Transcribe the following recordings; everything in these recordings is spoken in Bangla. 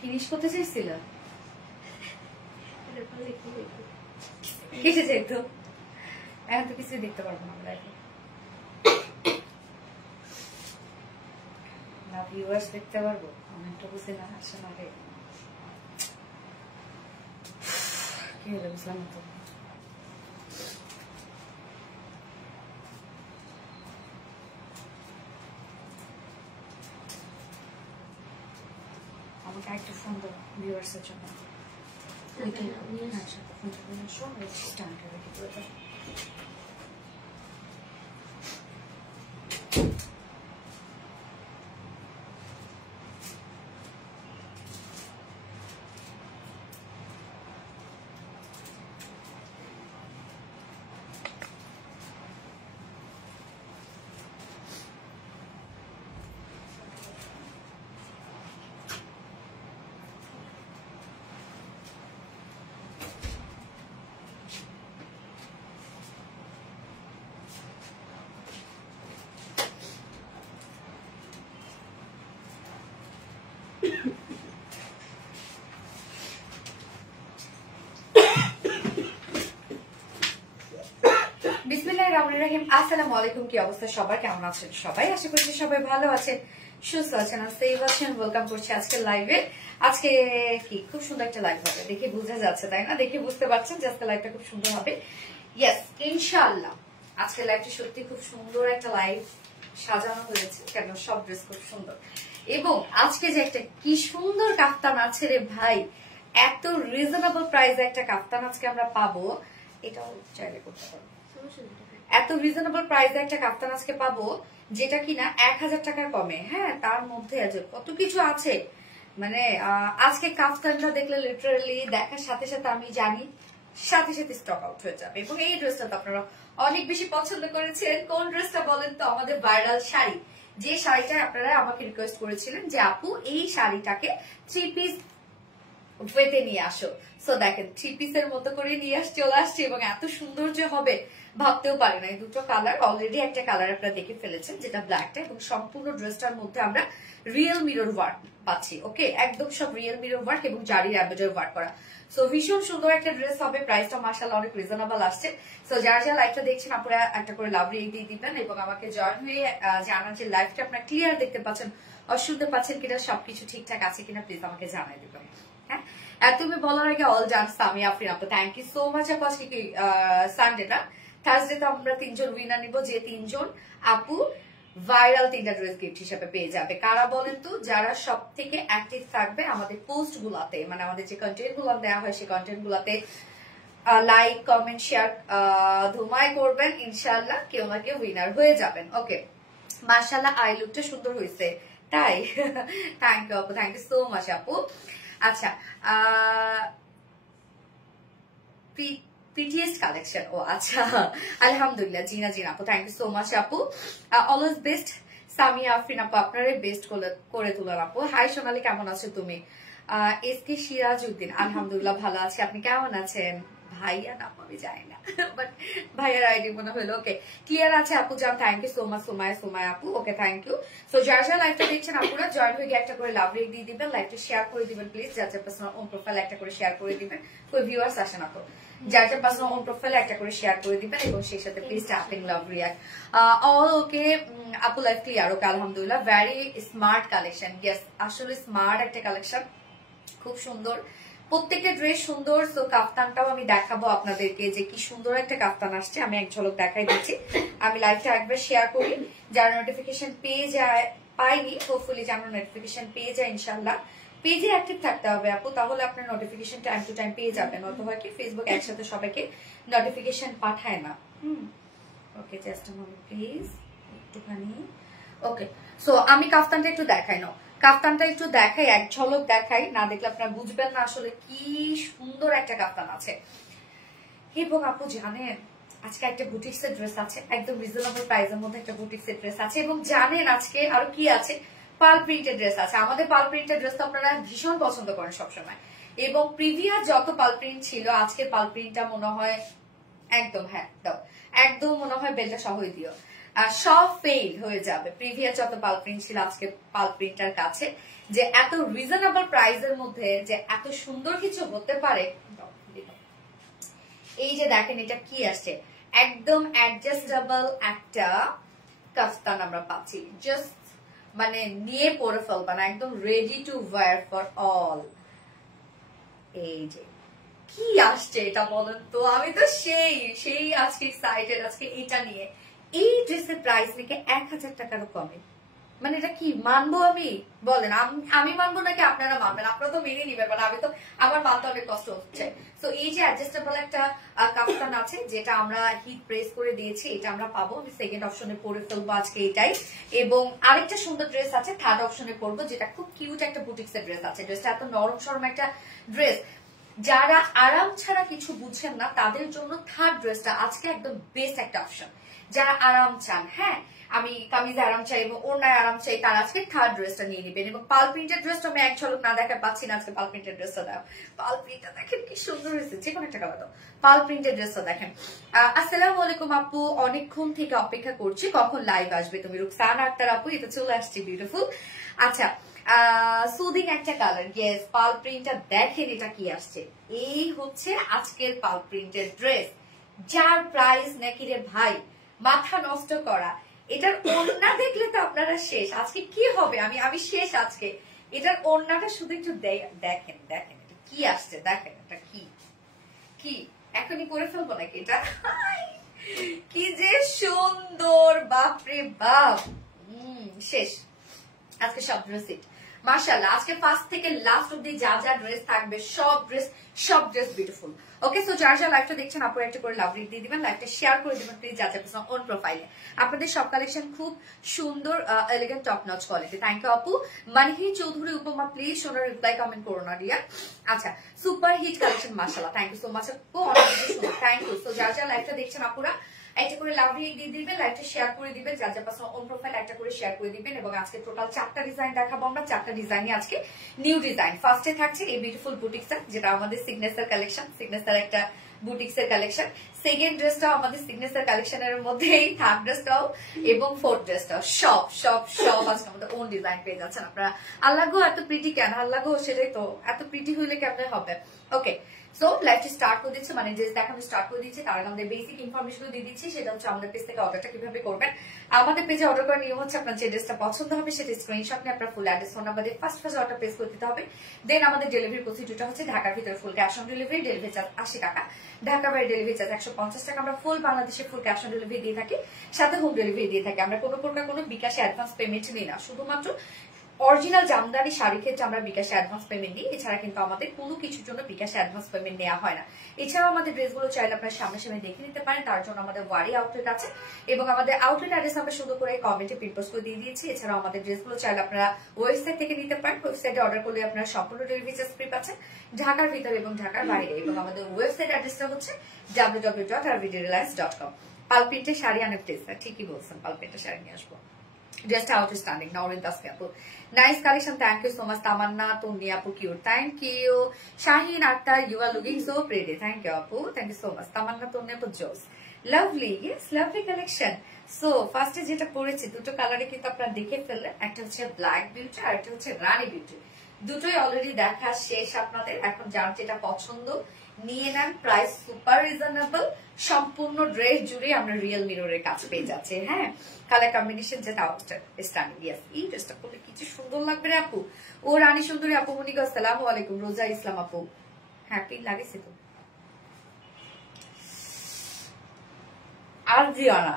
ফিনিশ করতে চাইছিল কিসে চাইতো এখন তো কিছু দেখতে পারবো না লাইফে না ভিউয়ার্স দেখতে পারবো অনেকটা বুঝে না আসলে আগে কি হলো বুঝলাম তো আমাকে একটা ফোন দাও ভিউয়ার্সের জন্য আচ্ছা ফোনটা নিয়ে আসো স্ট্যান্ডে রেখে করে দাও আসসালামু আলাইকুম কি অবস্থা সবার কেমন আছেন সবাই আশা করছি সবাই ভালো আছেন সুস্থ আছেন আর সেভ আছেন ওয়েলকাম করছি আজকে লাইভে আজকে কি খুব সুন্দর একটা লাইভ হবে দেখে বোঝা যাচ্ছে তাই না দেখে বুঝতে পারছেন যে আজকে লাইভটা খুব সুন্দর হবে ইয়েস ইনশাআল্লাহ আজকে লাইভটা সত্যি খুব সুন্দর একটা লাইভ সাজানো হয়েছে কেন সব ড্রেস খুব সুন্দর এবং আজকে যে একটা কি সুন্দর কাফতান আছে রে ভাই এত রিজনেবল প্রাইসে একটা কাফতান আজকে আমরা পাবো এটাও চাইলে করতে পারবো এত রিজনেবল প্রাইসে একটা কাফতান আজকে পাবো যেটা কিনা 1000 টাকার কমে হ্যাঁ তার মধ্যে কত কিছু আছে মানে আজকে কাফতানটা দেখলে লিটারালি দেখার সাথে সাথে আমি জানি সাথে সাথে স্টক আউট হয়ে যাবে এবং এই ড্রেসটা তো আপনারা অনেক বেশি পছন্দ করেছেন কোন ড্রেসটা বলেন তো আমাদের ভাইরাল শাড়ি যে শাড়িটা আপনারা আমাকে রিকোয়েস্ট করেছিলেন যে আপু এই শাড়িটাকে 3 পিস ওয়েতে নিয়ে আসো সো দেখেন 3 পিসের মতো করে নিয়ে চলে আসছে এবং এত সুন্দর যে হবে ভাবতেও পারি না এই দুটো কালার অলরেডি একটা কালার আপনারা দেখে ফেলেছেন যেটা ব্ল্যাকটা এবং সম্পূর্ণ ড্রেসটার মধ্যে আমরা রিয়েল মিরর ওয়ার্ক পাচ্ছি ওকে একদম সব রিয়েল মিরর ওয়ার্ক এবং জারির এমব্রয়ডারি ওয়ার্ক করা সো ভীষণ সুন্দর একটা ড্রেস হবে প্রাইসটা মাশাআল্লাহ অনেক রিজনেবল আসছে সো যারা যারা লাইভটা দেখছেন আপনারা একটা করে লাভ রেট দিয়ে দিবেন এবং আমাকে জয়েন হয়ে জানান যে লাইভটা আপনারা ক্লিয়ার দেখতে পাচ্ছেন আর শুনতে পাচ্ছেন কিনা সবকিছু ঠিকঠাক আছে কিনা প্লিজ আমাকে জানাই দিবেন হ্যাঁ তুমি বলার আগে অল ডান সামি আফরিন আপু থ্যাংক ইউ সো মাচ আপু আজকে কি সানডে না থার্সডে তো আমরা 3 জন উইনার নিব যে 3 জন আপু ভাইরাল 3টা ড্রেস গিফট হিসেবে পেয়ে যাবে কারা বলেন তো যারা সব থেকে অ্যাক্টিভ থাকবে আমাদের পোস্ট গুলাতে মানে আমাদের যে কন্টেন্ট গুলো দেওয়া হয় সেই কন্টেন্ট গুলাতে লাইক কমেন্ট শেয়ার ধুমায় করবেন ইনশাআল্লাহ কেউ না কেউ উইনার হয়ে যাবেন ওকে মাশাআল্লাহ আই লুকটা সুন্দর হয়েছে তাই থ্যাংক ইউ আপু থ্যাংক ইউ সো মাচ আপু আচ্ছা prettiest collection ও আচ্ছা আলহামদুলিল্লাহ জিনা আপু থ্যাংক ইউ সো মাচ আপু অলওয়েজ বেস্ট সামিয়া আফরিন আপু আপনারাই বেস্ট করে তোলার আপু হাই সোনালি কেমন আছো তুমি এসকে সিরাজউদ্দিন আলহামদুলিল্লাহ ভালো আছি আপনি কেমন আছেন ভাইয়া না আমি জানি না বাট ভাইয়ার আইডি মনে হলো ওকে ক্লিয়ার আছে আপু জান thank you so much Somaya আপু ওকে থ্যাংক ইউ সো যারা যারা লাইভটা দেখছেন আপুরা জয়েন হয়ে গিয়ে একটা করে লাভ রেট দিয়ে দিবেন লাইভটা শেয়ার করে দিবেন প্লিজ যার যার পার্সোনাল ওন প্রোফাইল একটা করে শেয়ার করে দিবেন কোই ভিউয়ার্স আসেন আপু যার যার পার্সোনাল ওন প্রোফাইল একটা করে শেয়ার করে দিবেন এবং সেই সাথে please tapping love react all ওকে আপু লাইভ ক্লিয়ার ওকে আলহামদুলিল্লাহ ভেরি স্মার্ট কালেকশন ইয়েস আসলে স্মার্ট একটা কালেকশন খুব সুন্দর প্রত্যেকটা ড্রেস সুন্দর সো কাফতানটাও আমি দেখাবো আপনাদেরকে যে কি সুন্দর একটা কাফতান আসছে আমি এক ঝলক দেখাই দিচ্ছি আমি লাইভটা একবার শেয়ার করি যারা নোটিফিকেশন পেয়ে যায় পাইনি হোপফুলি যেন নোটিফিকেশন পেয়ে যায় ইনশাআল্লাহ পেজে অ্যাক্টিভ থাকতে হবে আপু তাহলে আপনার নোটিফিকেশন টাইম টু টাইম পেয়ে যাবেন অথবা কি ফেসবুক একসাথে সবাইকে নোটিফিকেশন পাঠায় না ওকে জাস্ট আ মোমেন্ট প্লিজ একটুখানি ওকে সো আমি কাফতানটা একটু দেখাই নাও কাফতানটা একটু দেখাই এক ঝলক দেখাই না দেখলে আপনারা বুঝবেন না আসলে কি সুন্দর একটা কাফতান আছে এবং আপু জানেন আজকে একটা বুটিক্সের ড্রেস আছে একদম রিজনেবল প্রাইসের মধ্যে একটা বুটিক্সের ড্রেস আছে এবং জানেন আজকে আরো কি আছে পাল প্রিন্টেড ড্রেস আছে আমাদের পাল প্রিন্টেড ড্রেস তো আপনারা ভীষণ পছন্দ করেন সবসময় এবং প্রিভিয়াস যত পাল প্রিন্ট ছিল আজকের পাল প্রিন্টটা মনে হয় একদম হ্যাঁ দাও একদম মনে হয় বেলটা সহই দিও সব ফেল হয়ে যাবে। প্রিভিয়াস যত পাল প্রিন্ট ছিল আজকে পাল প্রিন্টার কাছে যে এত রিজনেবল প্রাইসের মধ্যে যে এত সুন্দর কিছু হতে পারে। এই যে দেখেন এটা কি আসছে, একদম অ্যাডজাস্টেবল একটা কাফতান আমরা পাচ্ছি, জাস্ট মানে নিয়ে পরে ফেলবা না, একদম ready to wire for all. এই যে কি আসছে এটা বলেন তো, আমি তো সেই আজকে এক্সাইটেড আজকে এটা নিয়ে। এই ড্রেসের প্রাইস নাকি 1000 টাকারও কমে, মানে এটা কি মানবো আমি বলেন? আমি মানবো নাকি আপনারা মানবেন? আপনারা তো মেনে নিবেন, মানে আমি তো আমার মানতে অনেক কষ্ট হচ্ছে। তো এই যে অ্যাডজাস্টেবল একটা কাফতান আছে যেটা আমরা হিট প্রেস করে দিয়েছি, এটা আমরা পাবো। আমি সেকেন্ড অপশনে পরে ফেলবো আজকে এটাই। এবং আরেকটা সুন্দর ড্রেস আছে থার্ড অপশনে পরবো, যেটা খুব কিউট একটা বুটিক্সের ড্রেস আছে। ড্রেসটা এত নরম সরম একটা ড্রেস, যারা আরাম ছাড়া কিছু বুঝছেন না তাদের জন্য থার্ড ড্রেসটা আজকে একদম বেস্ট একটা অপশন। যারা আরাম চান, হ্যাঁ আমি কামিজে আরাম চাই এবং ওড়নায় আরাম চাই, তারা আজকে থার্ড ড্রেসটা নিয়ে নেবেন। এবং পাল প্রিন্টের ড্রেসটা আমি এক ঝলক না দেখা পাচ্ছি না, আজকে পাল প্রিন্টের ড্রেসটা দাও। পাল প্রিন্টটা দেখেন কি সুন্দর হয়েছে, যে কোনো একটা কালার দাও। পাল প্রিন্টের ড্রেসটা দেখেন। আসসালামু আলাইকুম আপু, অনেকক্ষণ থেকে অপেক্ষা করছি কখন লাইভ আসবে তুমি। রুকসানা আক্তার আপু, এটা চলে আসছে, বিউটিফুল। আচ্ছা সুদিং একটা কালার, ইয়েস পাল প্রিন্টটা দেখেন এটা কি আসছে। এই হচ্ছে আজকের পাল প্রিন্টের ড্রেস, যার প্রাইস নাকি রে ভাই মাথা নষ্ট করা। এটার ওড়না দেখলে তো আপনারা শেষ, আজকে কি হবে আমি শেষ আজকে। এটার ওড়নাটা শুধু একটু দেখেন দেখেন এটা কি আসছে, দেখেন এটা কি কি এখনই করে ফেলবো নাকি এটা। কি যে সুন্দর, বাপরে বাপ। শেষ আজকে সব ড্রেস হিট মাশাআল্লাহ। আজকে ফার্স্ট থেকে লাস্ট অব্দি যা যা ড্রেস থাকবে সব ড্রেস বিউটিফুল। ওকে, সো যারা যারা লাইভটা দেখছেন আপনারা একটা করে লাভ রেট দিয়ে দিবেন, লাইভটা শেয়ার করে দিবেন প্লিজ, যা যা অন প্রোফাইলে। আপনাদের সব কালেকশন খুব সুন্দর, elegant, top notch quality. Thank you আপু। মানহি চৌধুরী উপমা, প্লিজ সোনার রিপ্লাই কমেন্ট করো না রিয়া। আচ্ছা, সুপার হিট কালেকশন মাশাআল্লাহ, থ্যাংক ইউ সো মাচ আপু, অনেক বেশি সুন্দর, থ্যাংক ইউ। সো যারা যারা লাইভটা দেখছেন আপুরা একটা করে লাভ রেট দিয়ে দিবেন, লাইভটা শেয়ার করে দিবেন, যা যা পাশে অন প্রোফাইল একটা করে শেয়ার করে দিবেন। এবং আজকে টোটাল 4টা ডিজাইন দেখাবো আমরা, 4টা ডিজাইনই আজকে নিউ ডিজাইন। ফার্স্টে থাকছে এই বিউটিফুল বুটিক্স, যেটা আমাদের সিগনেচার কালেকশন, সিগনেচার একটা বুটিক্সের কালেকশন। সেকেন্ড ড্রেসটাও আমাদের সিগনেচার কালেকশনের মধ্যেই, থার্ড ড্রেসটাও এবং ফোর্থ ড্রেসটাও সব সব সব আজকে আমাদের ওন ডিজাইন পেয়ে যাচ্ছেন আপনারা। আল্লাহ গো এত প্রিটি কেন, আল্লাহ গো সেটাই তো, এত প্রিটি হইলে কেমন হবে। ওকে, সো লাইভটা স্টার্ট করে দিচ্ছি, মানে ড্রেস দেখানো স্টার্ট করে দিচ্ছি। তার আগে আমাদের বেসিক ইনফরমেশন দিয়ে দিচ্ছি, সেটা হচ্ছে আমাদের পেজ থেকে অর্ডারটা কিভাবে করবেন। আমাদের পেজে অর্ডার করার নিয়ম হচ্ছে আপনার যে ড্রেসটা পছন্দ হবে সেটা স্ক্রিনশট নিয়ে আপনার ফুল অ্যাড্রেস ফোন নাম্বার দিয়ে ফার্স্ট অর্ডার প্লেস করে দিতে হবে। দেন আমাদের ডেলিভারি প্রসিডিউরটা হচ্ছে ঢাকার ভিতরে full cash on delivery, delivery charge 80 টাকা, ঢাকা বাইরে ডেলিভারি চার্জ 150 টাকা। আমরা ফুল বাংলাদেশে ফুল ক্যাশ অন ডেলিভারি দিয়ে থাকি, সাথে হোম ডেলিভারি দিয়ে থাকি। আমরা কোনো প্রকার কোনো বিকাশে অ্যাডভান্স পেমেন্ট নিই না, শুধুমাত্র অরিজিনাল জামদানি শাড়ির ক্ষেত্রে আমরা বিকাশে অ্যাডভান্স পেমেন্ট দিই, এছাড়া কিন্তু আমাদের কোনো কিছুর জন্য বিকাশে অ্যাডভান্স পেমেন্ট নেওয়া হয় না। এছাড়াও আমাদের ড্রেসগুলো চাইলে আপনার সামনে দেখে নিতে পারেন, তার জন্য আমাদের ওয়ারি আউটলেট আছে এবং আমাদের আউটলেট অ্যাড্রেস আমরা সুন্দর করে কমেন্টে পিন পোস্ট করে দিয়ে দিয়েছি। এছাড়াও আমাদের ড্রেসগুলো চাইলে আপনারা ওয়েবসাইট থেকে নিতে পারেন, ওয়েবসাইটে অর্ডার করলে আপনারা সম্পূর্ণ ডেলিভারি চার্জ ফ্রি পাচ্ছেন ঢাকার ভিতরে এবং ঢাকার বাইরে। এবং আমাদের ওয়েবসাইট অ্যাড্রেসটা হচ্ছে www.rvdreliance.com। পালপিন্টের শাড়ি আনে প্লিজ, ঠিকই বলছেন, পালপিন্টের শাড়ি নিয়ে আসবো। Just outstanding. Naurin Das Apple. Nice collection. Thank you so much. Tamanna Tumni Apu cute. Thank you. Shaheen Akhtar, you are looking so pretty. Thank you Apu. Thank you so much. Tamanna Tumni Apu Joss. Lovely. Yes, lovely collection. So first যেটা পরেছি দুটো কালারে কিন্তু আপনারা দেখে ফেললেন, একটা হচ্ছে ব্ল্যাক বিউটি আর একটা হচ্ছে রানী বিউটি। দুটোই অলরেডি দেখা শেষ আপনাদের। এখন যার যেটা পছন্দ নিয়ে নেন, প্রাইস সুপার রিজনেবল, সম্পূর্ণ ড্রেস জুড়ে আমরা রিয়েল মিররের কাজ পেয়ে যাচ্ছে। হ্যাঁ, কালার কম্বিনেশন যেটা আউটস্ট্যান্ডিং। ইয়েস, এই ড্রেসটা পরলে কিছু সুন্দর লাগবে রে আপু। ও রানী সুন্দরী আপু মনিকা, আসসালামু আলাইকুম। রোজা ইসলাম আপু, হ্যাপি লাগেছে তো। আর জিয়ানা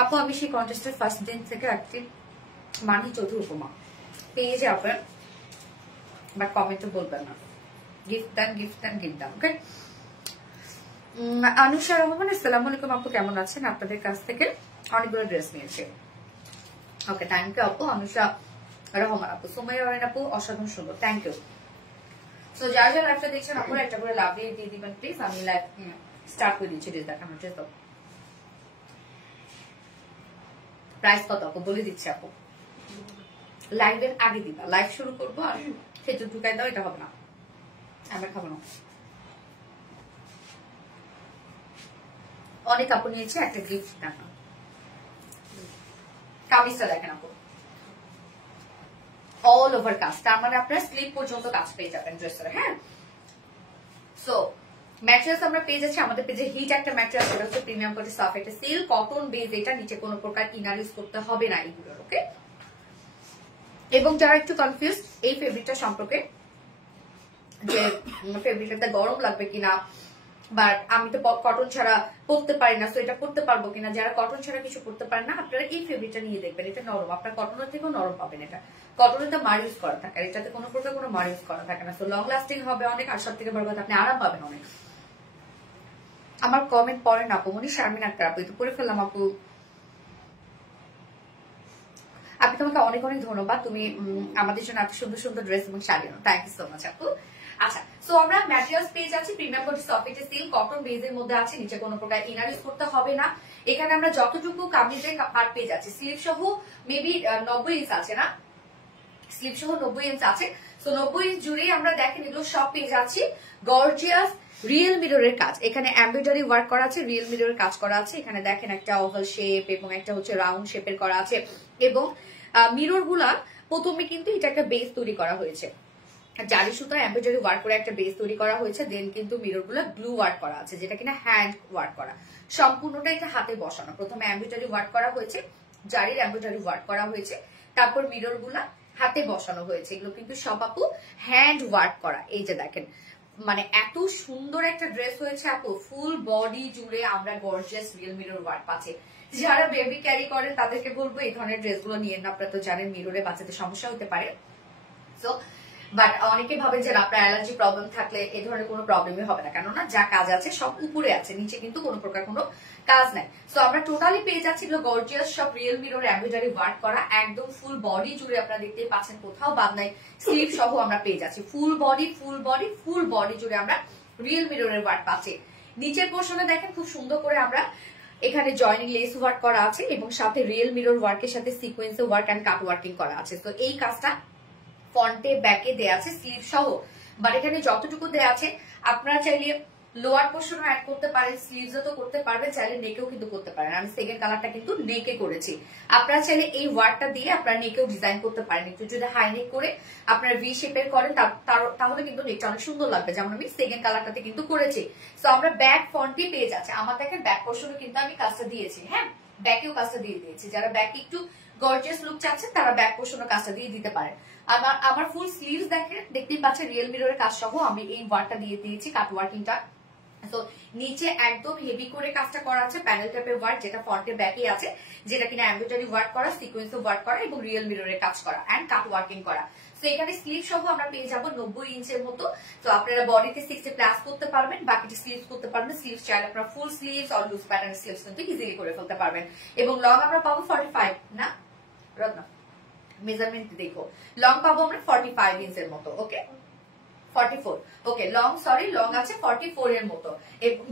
আপু, আমি সেই কন্টেস্টের ফার্স্ট দিন থেকে অ্যাক্টিভ। মানহি চৌধুরী উপমা পেজে আপনার, বাট কমেন্টে বলবেন না। গিফট দেন, গিফট দেন, গিফট দেন। ওকে, আনুষা রহমান, আসসালামু আলাইকুম আপু, কেমন আছেন? আপনাদের কাছ থেকে অনেকগুলো ড্রেস নিয়েছে। ওকে, থ্যাংক ইউ আপু। আনুষা রহমান আপু, সুমাইয়া রহমান আপু, অসাধারণ সুন্দর, থ্যাংক ইউ। সো যারা যারা লাইভটা দেখছেন আপনারা একটা করে লাভ দিয়ে দিবেন প্লিজ। আমি লাইভ স্টার্ট করে দিচ্ছি ড্রেস দেখানো। ড্রেস তো প্রাইস কত আপু বলে দিচ্ছি আপু, লাইভের আগে দিবা, লাইভ শুরু করবো আর খেজুর ঢুকাই দাও, এটা হবে না। আমরা খাবো না। অনেক কাপড় নিয়েছে, একটা গিফট দেখো। কামিজটা দেখেন আপু, অল ওভার কাজ, তার মানে আপনার স্লিপ পর্যন্ত কাজ পেয়ে যাবেন ড্রেসের। হ্যাঁ, সো ম্যাটেরিয়ালস আমরা পেয়ে যাচ্ছি আমাদের পেজে। হিট একটা ম্যাটেরিয়াল, সেটা হচ্ছে প্রিমিয়াম কোয়ালিটি সফট একটা সিল্ক কটন বেজ। এটা নিচে কোনো প্রকার ইনার ইউজ করতে হবে না এইগুলোর। ওকে, এবং যারা একটু কনফিউজ এই ফেব্রিকটা সম্পর্কে, যে ফেব্রিকটা গরম লাগবে কিনা, বাট আমি তো কটন ছাড়া পরতে পারি না, তো এটা পরতে পারবো কিনা, যারা কটন ছাড়া কিছু পরতে পারেন না, আপনারা এই ফেব্রিকটা নিয়ে দেখবেন। এটা নরম, আপনার কটনের থেকেও নরম পাবেন। এটা কটনে তো মার ইউজ করা থাকে, এটাতে কোনো প্রকার কোনো মার ইউজ করা থাকে না, তো লং লাস্টিং হবে অনেক, আর সব থেকে বড় কথা আপনি আরাম পাবেন অনেক। আমার কমেন্ট পড়েন আপু, মনি শারমিন আক্তার আপু, তো পড়ে ফেললাম আপু। আপনি তোমাকে অনেক অনেক ধন্যবাদ, তুমি আমাদের জন্য এত সুন্দর সুন্দর ড্রেস এবং sari. Thank you so much আপু। আচ্ছা, সো আমরা ম্যাটেরিয়ালস পেয়ে যাচ্ছি premium quality soft silk cotton বেজের মধ্যে আছে, নিচে কোনো প্রকার ইনার ইউজ করতে হবে না। এখানে আমরা যতটুকু কামিজের পার্ট পেয়ে যাচ্ছি, স্লিভ সহ মেবি 90 ইঞ্চ আছে না, স্লিভ সহ 90 ইঞ্চ আছে। সো 90 ইঞ্চ জুড়ে আমরা দেখেন এগুলো সব পেয়ে যাচ্ছি গর্জিয়াস রিয়েল মিররের কাজ। এখানে এমব্রয়ডারি ওয়ার্ক করা আছে, রিয়েল মিররের কাজ করা আছে। এখানে দেখেন একটা ওভাল শেপ এবং একটা হচ্ছে রাউন্ড শেপের করা আছে, এবং মিরর গুলা প্রথমে কিন্তু এটা একটা বেস তৈরি করা হয়েছে, জারি সুতা এমব্রয়ডারি ওয়ার্ক করে একটা বেস তৈরি করা হয়েছে। দেন কিন্তু মিরর গুলা গ্লু ওয়ার্ক করা আছে, যেটা কিনা হ্যান্ড ওয়ার্ক করা, সম্পূর্ণটা এটা হাতে বসানো। প্রথমে এমব্রয়ডারি ওয়ার্ক করা হয়েছে, জারির এমব্রয়ডারি ওয়ার্ক করা হয়েছে, তারপর মিরর গুলা হাতে বসানো হয়েছে। এগুলো কিন্তু সব আপু হ্যান্ড ওয়ার্ক করা। এই যে দেখেন, মানে এত সুন্দর একটা ড্রেস হয়েছে আপু, ফুল বডি জুড়ে আমরা গর্জিয়াস রিয়েল মিরর ওয়ার্ক পাচ্ছি। যারা বেবি ক্যারি করেন তাদেরকে বলবো এই ধরনের ড্রেসগুলো নিয়ে না, আপনারা তো জানেন মিররে বাচ্চাদের সমস্যা হতে পারে। সো বাট অনেকে ভাবেন যে আপনার অ্যালার্জি প্রবলেম থাকলে এই ধরনের কোনো প্রবলেমই হবে না, কেননা যা কাজ আছে সব উপরে আছে, নিচে কিন্তু কোনো প্রকার কোনো কাজ নাই। সো আমরা টোটালি পেয়ে যাচ্ছি গর্জিয়াস সব রিয়েল মিরর এমব্রয়ডারি ওয়ার্ক করা, একদম ফুল বডি জুড়ে আপনারা দেখতেই পাচ্ছেন, কোথাও বাদ নাই। স্লিভ সহ আমরা পেয়ে যাচ্ছি full body full body full body জুড়ে আমরা রিয়েল মিররের ওয়ার্ক পাচ্ছি। নিচের পোর্শনে দেখেন খুব সুন্দর করে আমরা এখানে জয়নিং লেস ওয়ার্ক করা আছে, এবং সাথে রিয়েল মিরর ওয়ার্কের সাথে sequence work and cut working করা আছে। তো এই কাজটা ফ্রন্টে ব্যাকে দেয়া আছে স্লিভ সহ, বাট এখানে যতটুকু দেয়া আছে আপনারা চাইলে লোয়ার পোর্শনও অ্যাড করতে পারেন, স্লিভসও তো করতে পারবেন, চাইলে নেকেও কিন্তু করতে পারেন। আমি সেকেন্ড কালারটা কিন্তু নেকে করেছি, আপনারা চাইলে এই ওয়ার্কটা দিয়ে আপনারা নেকেও ডিজাইন করতে পারেন। একটু যদি হাই নেক করে আপনারা ভি শেপের করেন তাহলে কিন্তু নেকটা অনেক সুন্দর লাগবে, যেমন আমি সেকেন্ড কালারটাতে কিন্তু করেছি। সো আমরা ব্যাক ফ্রন্টে পেয়ে যাচ্ছি। আমার দেখেন ব্যাক পোর্শনে কিন্তু আমি কাজটা দিয়েছি, হ্যাঁ ব্যাকেও কাজটা দিয়ে দিয়েছি। যারা ব্যাকে একটু গর্জিয়াস লুক চাচ্ছেন তারা ব্যাক পোর্শনে কাজটা দিয়ে দিতে পারেন। আমার ফুল স্লিভস দেখতেই পাচ্ছেন রিয়েল মিররের কাজ সহ আমি এই ওয়ার্কটা দিয়ে দিয়েছি, কাট ওয়ার্কিংটা। তো নিচে একদম হেভি করে কাজটা করা আছে, প্যানেল টাইপের ওয়ার্ক, যেটা ফ্রন্টে ব্যাকে আছে, যেটা কিনা এমব্রয়ডারি ওয়ার্ক করা, সিকোয়েন্স ওয়ার্ক করা এবং রিয়েল মিররের কাজ করা এন্ড কাট ওয়ার্কিং করা। তো এখানে স্লিভ সহ আমরা পেয়ে যাবো 90 ইঞ্চের মতো। তো আপনারা বডিতে 60 প্লাস করতে পারবেন, বাকিটা স্লিভস করতে পারবেন। স্লিভস চাইলে আপনারা ফুল স্লিভস আর লুজ প্যাটার্ন স্লিভস কিন্তু ইজিলি করে ফেলতে পারবেন। এবং লং আমরা পাবো 45 না রত্না মেজারমেন্ট দেখো, লং পাবো আমরা 45 ইঞ্চের মতো। ওকে 44 ওকে লং, সরি লং আছে 44 এর মতো।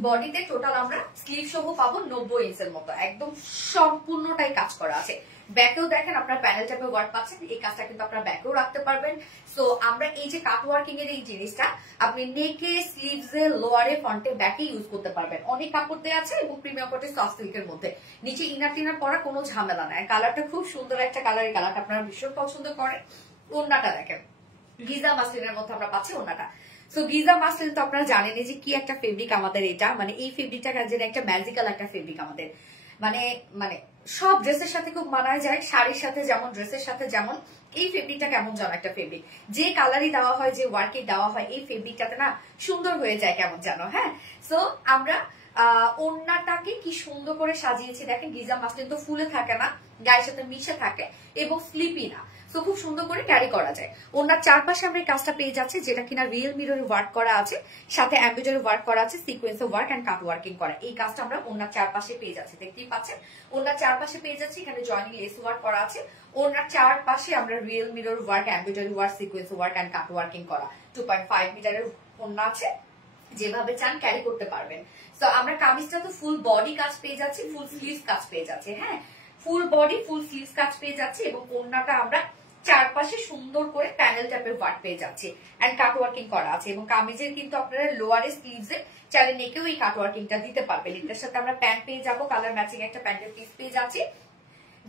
বডিতে টোটাল আমরা স্লিভ সহ পাবো 90 ইঞ্চের মতো, একদম সম্পূর্ণটাই কাজ করা আছে। ব্যাকেও দেখেন আপনার প্যানেল টাইপের ওয়ার্ক পাচ্ছেন, এই কাজটা কিন্তু আপনারা ব্যাকেও রাখতে পারবেন। সো আমরা এই যে কাট ওয়ার্কিং এর এই জিনিসটা আপনি নেকে, স্লিভসে, লোয়ারে, ফ্রন্টে, ব্যাকে ইউজ করতে পারবেন। অনেক কাপড় দেওয়া আছে এবং প্রিমিয়াম কোয়ালিটি সফট সিল্কের মধ্যে, নিচে ইনার টিনার পরা কোনো ঝামেলা নাই। কালারটা খুব সুন্দর একটা কালার, এই কালারটা আপনারা ভীষণ পছন্দ করেন। ওড়নাটা দেখেন গিজা মাসলিনের মধ্যে আমরা পাচ্ছি ওড়নাটা। সো গিজা মাসলিন তো আপনারা জানেন যে কি একটা ফেব্রিক আমাদের এটা, মানে এই ফেব্রিকটা যেন একটা ম্যাজিক্যাল একটা ফেব্রিক আমাদের, মানে মানে সব ড্রেসের সাথে খুব মানায় যায়, শাড়ির সাথে যেমন, ড্রেসের সাথে যেমন। এই ফেব্রিকটা কেমন যেন একটা ফেব্রিক, যে কালারই দেওয়া হয়, যে ওয়ার্কে দেওয়া হয়, এই ফেব্রিকটাতে না সুন্দর হয়ে যায় কেমন যেন। হ্যাঁ, সো আমরা ওড়নাটাকে কি সুন্দর করে সাজিয়েছি দেখেন। গিজা মাসলিন তো ফুলে থাকে না, গায়ের সাথে মিশে থাকে এবং স্লিপি না, তো খুব সুন্দর করে ক্যারি করা যায়। ওনার চারপাশে আমরা এই কাজটা পেয়ে যাচ্ছি, যেটা কিনা রিয়েল মিররে ওয়ার্ক করা আছে, সাথে এমব্রয়ডারি ওয়ার্ক করা আছে, sequence work and cut working করা। এই কাজটা আমরা ওনার চারপাশে পেয়ে যাচ্ছি, দেখতেই পাচ্ছেন ওনার চারপাশে পেয়ে যাচ্ছি। এখানে জয়নিং লেস ওয়ার্ক করা আছে, ওনার চারপাশে আমরা real mirror work, embroidery work, sequence work and cut working করা। 2.5 মিটারের ওড়না আছে, যেভাবে চান ক্যারি করতে পারবেন। তো আমরা কামিজটা তো ফুল বডি কাজ পেয়ে যাচ্ছি, ফুল স্লিভস কাজ পেয়ে যাচ্ছি। হ্যাঁ, ফুল বডি ফুল স্লিভস কাজ পেয়ে যাচ্ছি, এবং ওড়নাটা আমরা চারপাশে সুন্দর করে প্যানেল টাইপের ওয়ার্ক পেয়ে যাচ্ছে এন্ড কাট ওয়ার্কিং করা আছে এবং কামিজের কিন্তু আপনারা লোয়ারে স্লিভসে চাইলে নেকেও এই কাট ওয়ার্কিংটা দিতে পারবেন। এটার সাথে আমরা প্যান্ট পেয়ে যাবো, কালার ম্যাচিং একটা প্যান্টের পিস পেয়ে যাচ্ছি,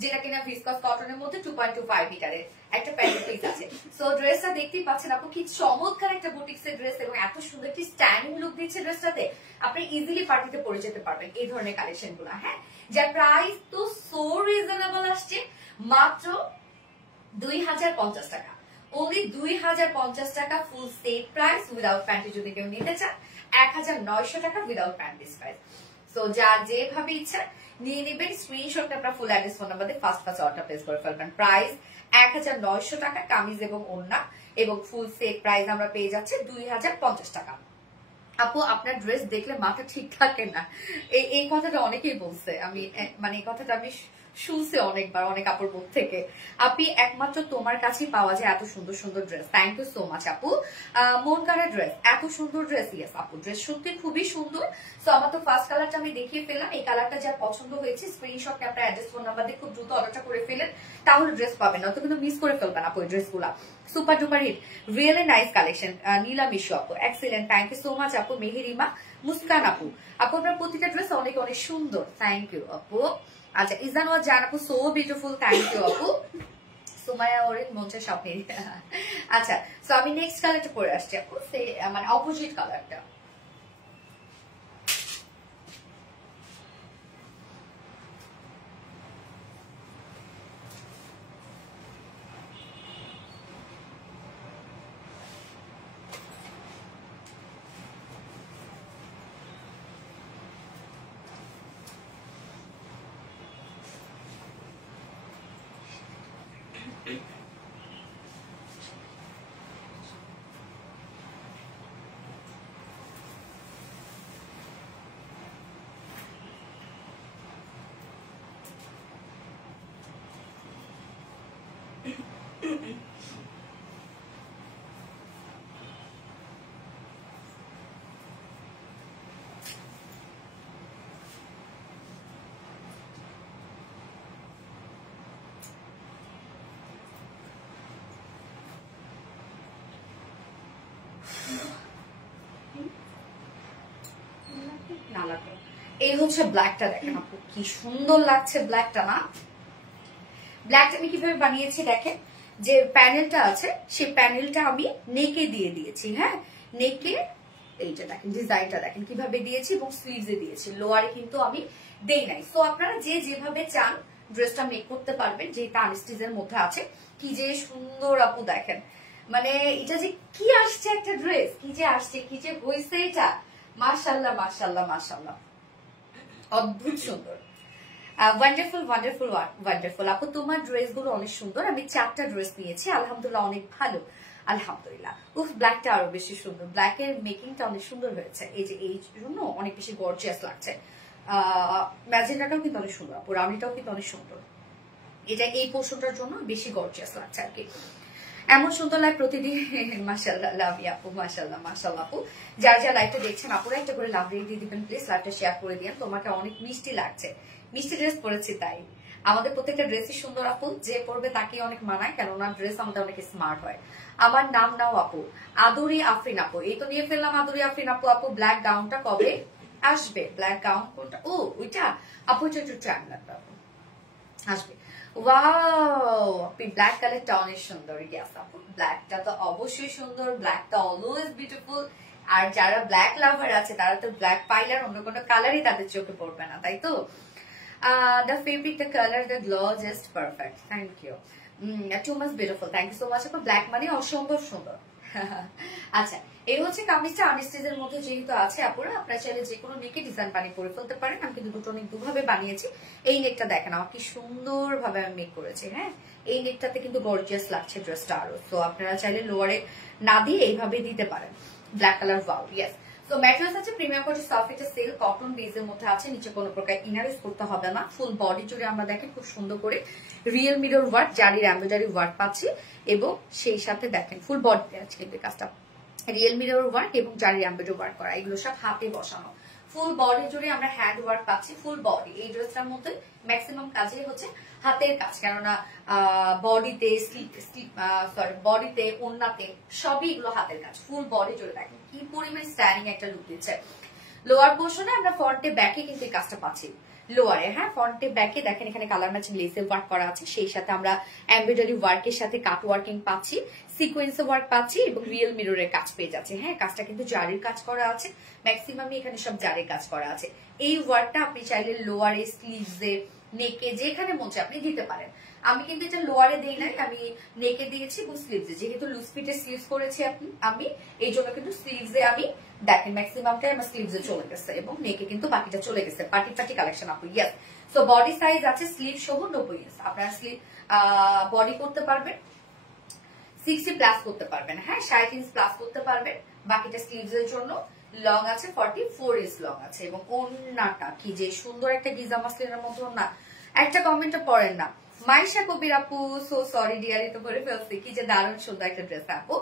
যেটা কিনা ভিসকস কটনের মধ্যে 2.25 মিটারের একটা প্যান্টের পিস আছে। সো ড্রেসটা দেখতেই পাচ্ছেন আপু, কি চমৎকার একটা বুটিক্সের ড্রেস এবং এত সুন্দর একটি স্ট্যান্ডিং লুক দিচ্ছে ড্রেসটাতে। আপনি ইজিলি পার্টিতে পরে যেতে পারবেন এই ধরনের কালেকশন গুলো। হ্যাঁ, যার প্রাইস তো সো রিজনেবল আসছে, মাত্র 2050 টাকা, ওনলি 2050 টাকা full set price without panty. যদি কেউ নিতে চান 1900 টাকা উইদাউট প্যান্টিস প্রাইস। সো যার যেভাবে ইচ্ছা নিয়ে নেবেন, স্ক্রিনশট আপনার ফুল অ্যাড্রেস ফোন নাম্বার দিয়ে ফার্স্ট অর্ডার প্লেস করে ফেলবেন। প্রাইস 1900 টাকা, কামিজ এবং ওড়না এবং ফুল সেট প্রাইস আমরা পেয়ে যাচ্ছে 2050 টাকা। আপু আপনার ড্রেস দেখলে মাথা ঠিক থাকে না, এই কথাটা অনেকেই বলছে, আমি মানে এই কথাটা আমি শুনছি অনেকবার অনেক আপুর মুখ থেকে। আপনি একমাত্র তোমার কাছেই পাওয়া যায় এত সুন্দর সুন্দর dress. Thank you so much আপু। মন কারা ড্রেস, এত সুন্দর ড্রেস। ইয়েস আপু, ড্রেস সত্যি খুবই সুন্দর। সো আমার তো ফার্স্ট কালারটা আমি দেখিয়ে ফেললাম, এই কালারটা যার পছন্দ হয়েছে স্ক্রিনশট আপনার অ্যাড্রেস ফোন নাম্বার দিয়ে খুব দ্রুত অর্ডারটা করে ফেলেন, তাহলে ড্রেস পাবেন না, তো কিন্তু মিস করে ফেলবেন আপু এই ড্রেসগুলা। Super duper hit, really nice collection. Nila Mishu আপু, excellent, thank you so much আপু। মেহেরিমা, মুস্কান আপু, আপু আপনার প্রতিটা ড্রেস অনেক অনেক সুন্দর, থ্যাংক ইউ আপু। আচ্ছা, ইজানুয়া জান আপু, সো বিউটিফুল, থ্যাংক ইউ আপু। সুমায়া ওরেন মঞ্চে শপিং। আচ্ছা, সো আমি নেক্সট কালারটা পরে আসছি আপু, মানে অপোজিট কালারটা। এই হচ্ছে ব্ল্যাকটা, দেখেন আপু কি সুন্দর লাগছে ব্ল্যাকটা না। ব্ল্যাকটা আমি কিভাবে বানিয়েছি দেখেন, যে প্যানেলটা আছে সেই প্যানেলটা আমি নেকে দিয়ে দিয়েছি। হ্যাঁ, নেকে এইটা দেখেন, ডিজাইনটা দেখেন কিভাবে দিয়েছি এবং স্লিভসে দিয়েছি, লোয়ারে কিন্তু আমি দেই নাই। সো আপনারা যে যেভাবে চান ড্রেসটা মেক করতে পারবেন, যেটা আনস্টিচের মধ্যে আছে। কি যে সুন্দর আপু দেখেন, মানে এটা যে কি আসছে একটা ড্রেস, কি যে আসছে, কি যে হয়েছে এটা, মাশাআল্লাহ মাশাআল্লাহ মাশাআল্লাহ, অদ্ভুত সুন্দর। ওয়ান্ডারফুল ওয়ান্ডারফুল ওয়ান্ডারফুল আপু, তোমার ড্রেস গুলো অনেক সুন্দর। আমি 4টা ড্রেস নিয়েছি, আলহামদুলিল্লাহ অনেক ভালো, আলহামদুলিল্লাহ। উফ, ব্ল্যাকটা আরো বেশি সুন্দর, ব্ল্যাকের মেকিংটা অনেক সুন্দর হয়েছে, এই যে এই জন্য অনেক বেশি গর্জিয়াস লাগছে। ম্যাজেন্ডাটাও কিন্তু অনেক সুন্দর আপু, রাউন্ডিটাও কিন্তু অনেক সুন্দর, এটা এই পোর্শনটার জন্য বেশি গর্জিয়াস লাগছে আর কি। এমন সুন্দর লাগে প্রতিদিন, মাশাআল্লাহ, লাভ ইউ আপু, মাশাআল্লাহ মাশাআল্লাহ আপু। যার যা লাইভটা দেখছেন আপুরা একটা করে লাভ রেখে দিয়ে দিবেন প্লিজ, লাইভটা শেয়ার করে দিন। তোমাকে অনেক মিষ্টি লাগছে, মিষ্টি ড্রেস পরেছি তাই। আমাদের প্রত্যেকটা ড্রেসই সুন্দর আপু, যে পরবে তাকে অনেক মানায়, কেননা ড্রেস আমাদের অনেক স্মার্ট হয়। আমার নাম নাও আপু, আদুরি আফরিন আপু, এই তো নিয়ে ফেললাম আদুরি আফরিন আপু। আপু ব্ল্যাক গাউনটা কবে আসবে? ব্ল্যাক গাউন কোনটা? ও ওইটা আপু, এটা একটু টাইম লাগবে আপু, আসবে। ওয়াও, আপনি ব্ল্যাক কালারটা অনেক সুন্দর। ইয়েস আপু, ব্ল্যাকটা তো অবশ্যই সুন্দর, ব্ল্যাকটা অলওয়েজ বিউটিফুল। আর যারা ব্ল্যাক লাভার আছে তারা তো ব্ল্যাক পাইলে আর অন্য কোনো কালারই তাদের চোখে পড়বে না, তাই তো। The fabric, the color, the glow, just perfect. Thank you. Too much beautiful. Thank you so much. আপু ব্ল্যাক মানে অসম্ভব সুন্দর। আচ্ছা, এই হচ্ছে কামিজটা আনস্টিচের মধ্যে যেহেতু আছে আপুরা, আপনারা চাইলে যে কোনো নেকে ডিজাইন বানিয়ে পরে ফেলতে পারেন। আমি কিন্তু দুটো নেক দুভাবে বানিয়েছি। এই নেকটা দেখেন আমার কি সুন্দর ভাবে আমি মেক করেছি। হ্যাঁ, এই নেকটাতে কিন্তু গর্জিয়াস লাগছে ড্রেসটা আরো। তো আপনারা চাইলে লোয়ারে না দিয়ে এইভাবে দিতে পারেন। Black colour, wow, yes. তো ম্যাটেরিয়ালস আছে প্রিমিয়াম কোয়ালিটি, সফট, এটা সেল কটন বেজের মধ্যে আছে, নিচে কোনো প্রকার ইনার ইউজ করতে হবে না। ফুল বডি জুড়ে আমরা দেখেন খুব সুন্দর করে রিয়েল মিরর ওয়ার্ক, জারির এমব্রয়ডারি ওয়ার্ক পাচ্ছি এবং সেই সাথে দেখেন ফুল বডিতে আছে কিন্তু কাজটা রিয়েল মিরর ওয়ার্ক এবং জারির এমব্রয়ডারি ওয়ার্ক করা, এগুলো সব হাতে বসানো। ফুল বডি জুড়ে আমরা হ্যান্ড ওয়ার্ক পাচ্ছি, ফুল বডি। এই ড্রেসটার মধ্যে ম্যাক্সিমাম কাজই হচ্ছে হাতের কাজ, কেননা বডিতে বডিতে ওন্নাতে সবই এগুলো হাতের কাজ। ফুল বডি জুড়ে দেখেন কি পরিমাণ স্টাইলিং একটা লুক দিচ্ছে। লোয়ার পোর্শনে আমরা ফ্রন্টে ব্যাকে কিন্তু এই কাজটা পাচ্ছি, লোয়ারে হ্যাঁ ফ্রন্টে ব্যাকে দেখেন এখানে কালার ম্যাচিং লেসের ওয়ার্ক করা আছে, সেই সাথে আমরা এমব্রয়ডারি ওয়ার্কের সাথে কাট ওয়ার্কিং পাচ্ছি, সিকোয়েন্স ওয়ার্ক পাচ্ছি এবং রিয়েল মিররের কাজ পেয়ে যাচ্ছে। হ্যাঁ কাজটা কিন্তু জারির কাজ করা আছে, ম্যাক্সিমামই এখানে সব জারির কাজ করা আছে। এই ওয়ার্কটা আপনি চাইলে লোয়ারে, স্লিভসে, নেকে যেখানে মন চায় আপনি দিতে পারেন। আমি কিন্তু এটা লোয়ারে দেই নাই, আমি নেকে দিয়েছি এবং স্লিভসে, যেহেতু লুজ ফিটের স্লিভস করেছি আমি এই জন্য কিন্তু স্লিভসে আমি দেখেন ম্যাক্সিমামটাই আমার স্লিভসে চলে গেছে এবং নেকে কিন্তু বাকিটা চলে গেছে। পার্টি পার্টি কালেকশন আপু, ইয়েস। সো বডি সাইজ আছে স্লিভ সহ 90 ইঞ্চ, আপনারা স্লিভ বডি করতে পারবেন 60 প্লাস করতে পারবেন, হ্যাঁ 60 ইঞ্চ প্লাস করতে পারবেন। বাকিটা স্লিভস এর জন্য লং আছে 44 ইঞ্চ লং আছে। এবং ওন্নাটা কি যে সুন্দর একটা গিজা মাসলিনের মতো না, একটা কমেন্টে পড়েন না মাইশা কবির আপু, সো সরি ডিয়ারি তো করে ফেলছি, কি যে দারুণ সুন্দর একটা ড্রেস আপু।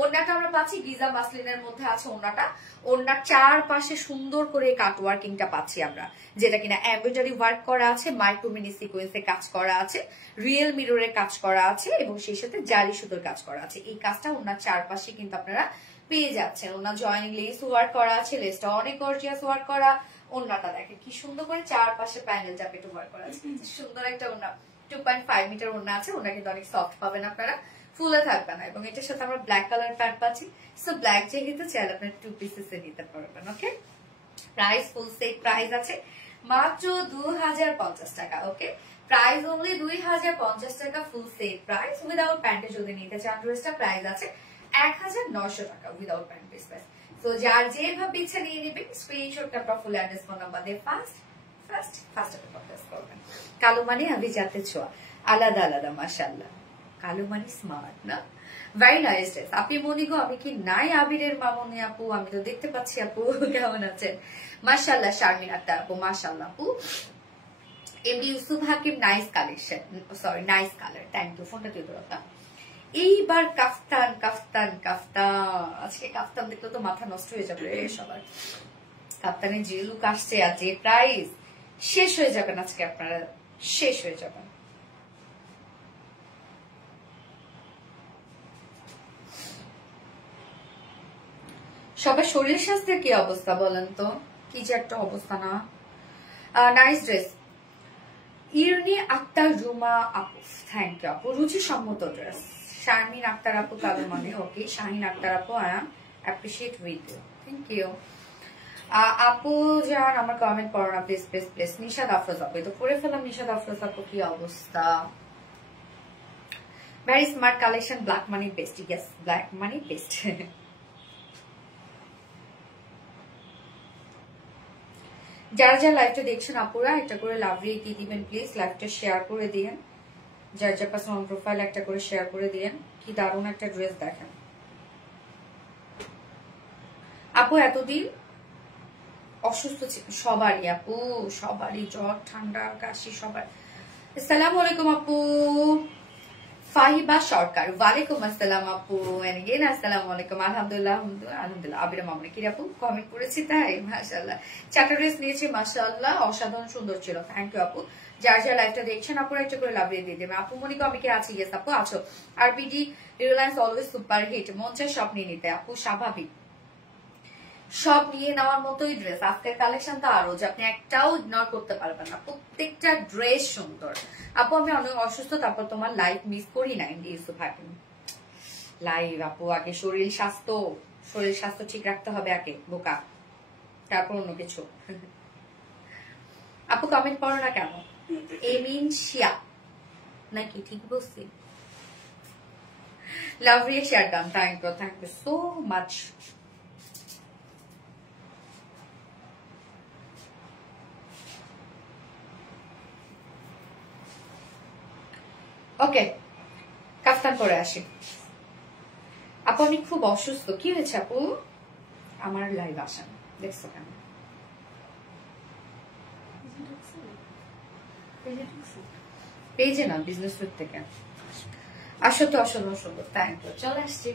ওন্নাটা আমরা পাচ্ছি গিজা মাসলিনের মধ্যে আছে ওন্নাটা, ওন্নার চারপাশে সুন্দর করে কাট ওয়ার্কিংটা পাচ্ছি আমরা, যেটা কিনা এমব্রয়ডারি ওয়ার্ক করা আছে, মাইক্রো মিনি সিকোয়েন্সে কাজ করা আছে, রিয়েল মিররে কাজ করা আছে এবং সেই সাথে জারি সুতোর কাজ করা আছে। এই কাজটা ওন্নার চারপাশে কিন্তু আপনারা পেয়ে যাচ্ছেন। ওন্নার জয়েনিং লেস ওয়ার্ক করা আছে, লেসটা অনেক গর্জিয়াস ওয়ার্ক করা। ওন্নাটা দেখেন কি সুন্দর করে চারপাশে প্যানেল চাপেটে ওয়ার্ক করা আছে, সুন্দর একটা ওন্না। 2.5 মিটার ওন্না আছে, ওন্না কিন্তু অনেক সফট পাবেন আপনারা, ফুলে থাকবে না। এবং এটার সাথে আমরা ব্ল্যাক কালার প্যান্ট পাচ্ছি, সো ব্ল্যাক যেহেতু চাইলে আপনার 2 পিসেসে নিতে পারবেন। ওকে, প্রাইস ফুল সেট প্রাইস আছে মাত্র 2050 টাকা। ওকে, প্রাইস অনলি 2050 টাকা ফুল সেট প্রাইস। উইদাউট প্যান্টে যদি নিতে চান ড্রেসটা প্রাইস আছে 1900 টাকা উইদাউট প্যান্ট পিস প্রাইস। তো যার যেভাবে ইচ্ছা নিয়ে নেবেন, স্ক্রিনশটটা আপনার ফুল অ্যাড্রেস ফোন নাম্বার দিয়ে ফার্স্ট করবেন। কালো মানে আমি যাতে ছোঁয়া, আলাদা আলাদা মাশাআল্লাহ। কালো মানে স্মার্ট না, ভেরি নাইস ড্রেস। আপনি মনে গো আমি কি নাই আবিরের মামনি আপু, আমি তো দেখতে পাচ্ছি আপু, কেমন আছেন? মাশাআল্লাহ শারমিন আক্তার আপু, মাশাআল্লাহ আপু। MD Yusuf Hakim, nice collection, sorry nice colour, thank you. ফোনটা তুই ধরো। এইবার কাফতান কাফতান কাফতান, আজকে কাফতান দেখলে তো মাথা নষ্ট হয়ে যাবে সবার। কাফতানের যে লুক আসছে আর যে প্রাইস, শেষ হয়ে যাবেন আজকে আপনারা, শেষ হয়ে যাবেন। সবার শরীর স্বাস্থ্যের কি অবস্থা বলেন তো, কি যে একটা অবস্থা না। নাইস ড্রেস ইরনি আক্তার রুমা আপু, থ্যাংক ইউ আপু, রুচি সম্মত ড্রেস। শারমিন আক্তার আপু কালো মানে, ওকে শাহিন আক্তার আপু, I am appreciate with you, thank you আপু। যান আমার কমেন্ট পড়ো না please please please. Nishad Afroz আপু, তো পড়ে ফেলাম। নিশাদ আফরোজ আপু কি অবস্থা? Very smart collection, black money best, yes black money best. যারা যারা লাইভটা দেখছেন আপুরা একটা করে লাভ রেট দিয়ে দিবেন প্লিজ, লাইভটা শেয়ার করে দিয়েন, যার যার পার্সোনাল প্রোফাইল একটা করে শেয়ার করে দিয়েন। কি দারুণ একটা ড্রেস দেখেন আপু। এতদিন অসুস্থ ছিল সবারই আপু, সবারই জ্বর ঠান্ডা কাশি সবার। আসসালামু আলাইকুম আপু। ফাহিবা সরকার, ওয়ালাইকুম আসসালাম আপু। এনগেন আসসালামু আলাইকুম। আলহামদুলিল্লাহ আলহামদুলিল্লাহ। আবিরা মামনি কি আপু কমেন্ট করেছি তাই, মাশাআল্লাহ। চারটা ড্রেস নিয়েছি মাশাআল্লাহ, অসাধারণ সুন্দর ছিল, থ্যাংক ইউ আপু। যার যার লাইভটা দেখছেন আপুরা একটা করে লাভ দিয়ে দেবেন। আপু মনিকা আমি কি আছি? ইয়েস আপু আছো। RBD Reliance always super hit, মন চায় সব নিয়ে নিতে আপু, স্বাভাবিক সব নিয়ে নেওয়ার মতোই ড্রেস। আজকের কালেকশন তো আরো যে আপনি একটাও ইগনোর করতে পারবেন না, প্রত্যেকটা ড্রেস সুন্দর আপু। আমি অনেক অসুস্থ, তারপর তোমার লাইভ মিস করি না ইউসুফ হাকিম লাইভ আপু। আগে শরীর স্বাস্থ্য ঠিক রাখতে হবে আগে বোকা, তারপর অন্য কিছু। আপু কমেন্ট করো না কেন? এমিন শিয়া নাকি ঠিক বলছি? লাভ রিয়ে share done, thank you so much. Okay, কাফতান পরে আসি আপু। আমি খুব অসুস্থ। কি হয়েছে আপু? আমার লাইভ আসেন দেখছো কেন? পেজে না, বিজনেস উইক থেকে। আসো তো, আসো তো, থ্যাংক ইউ। চলে আসছি।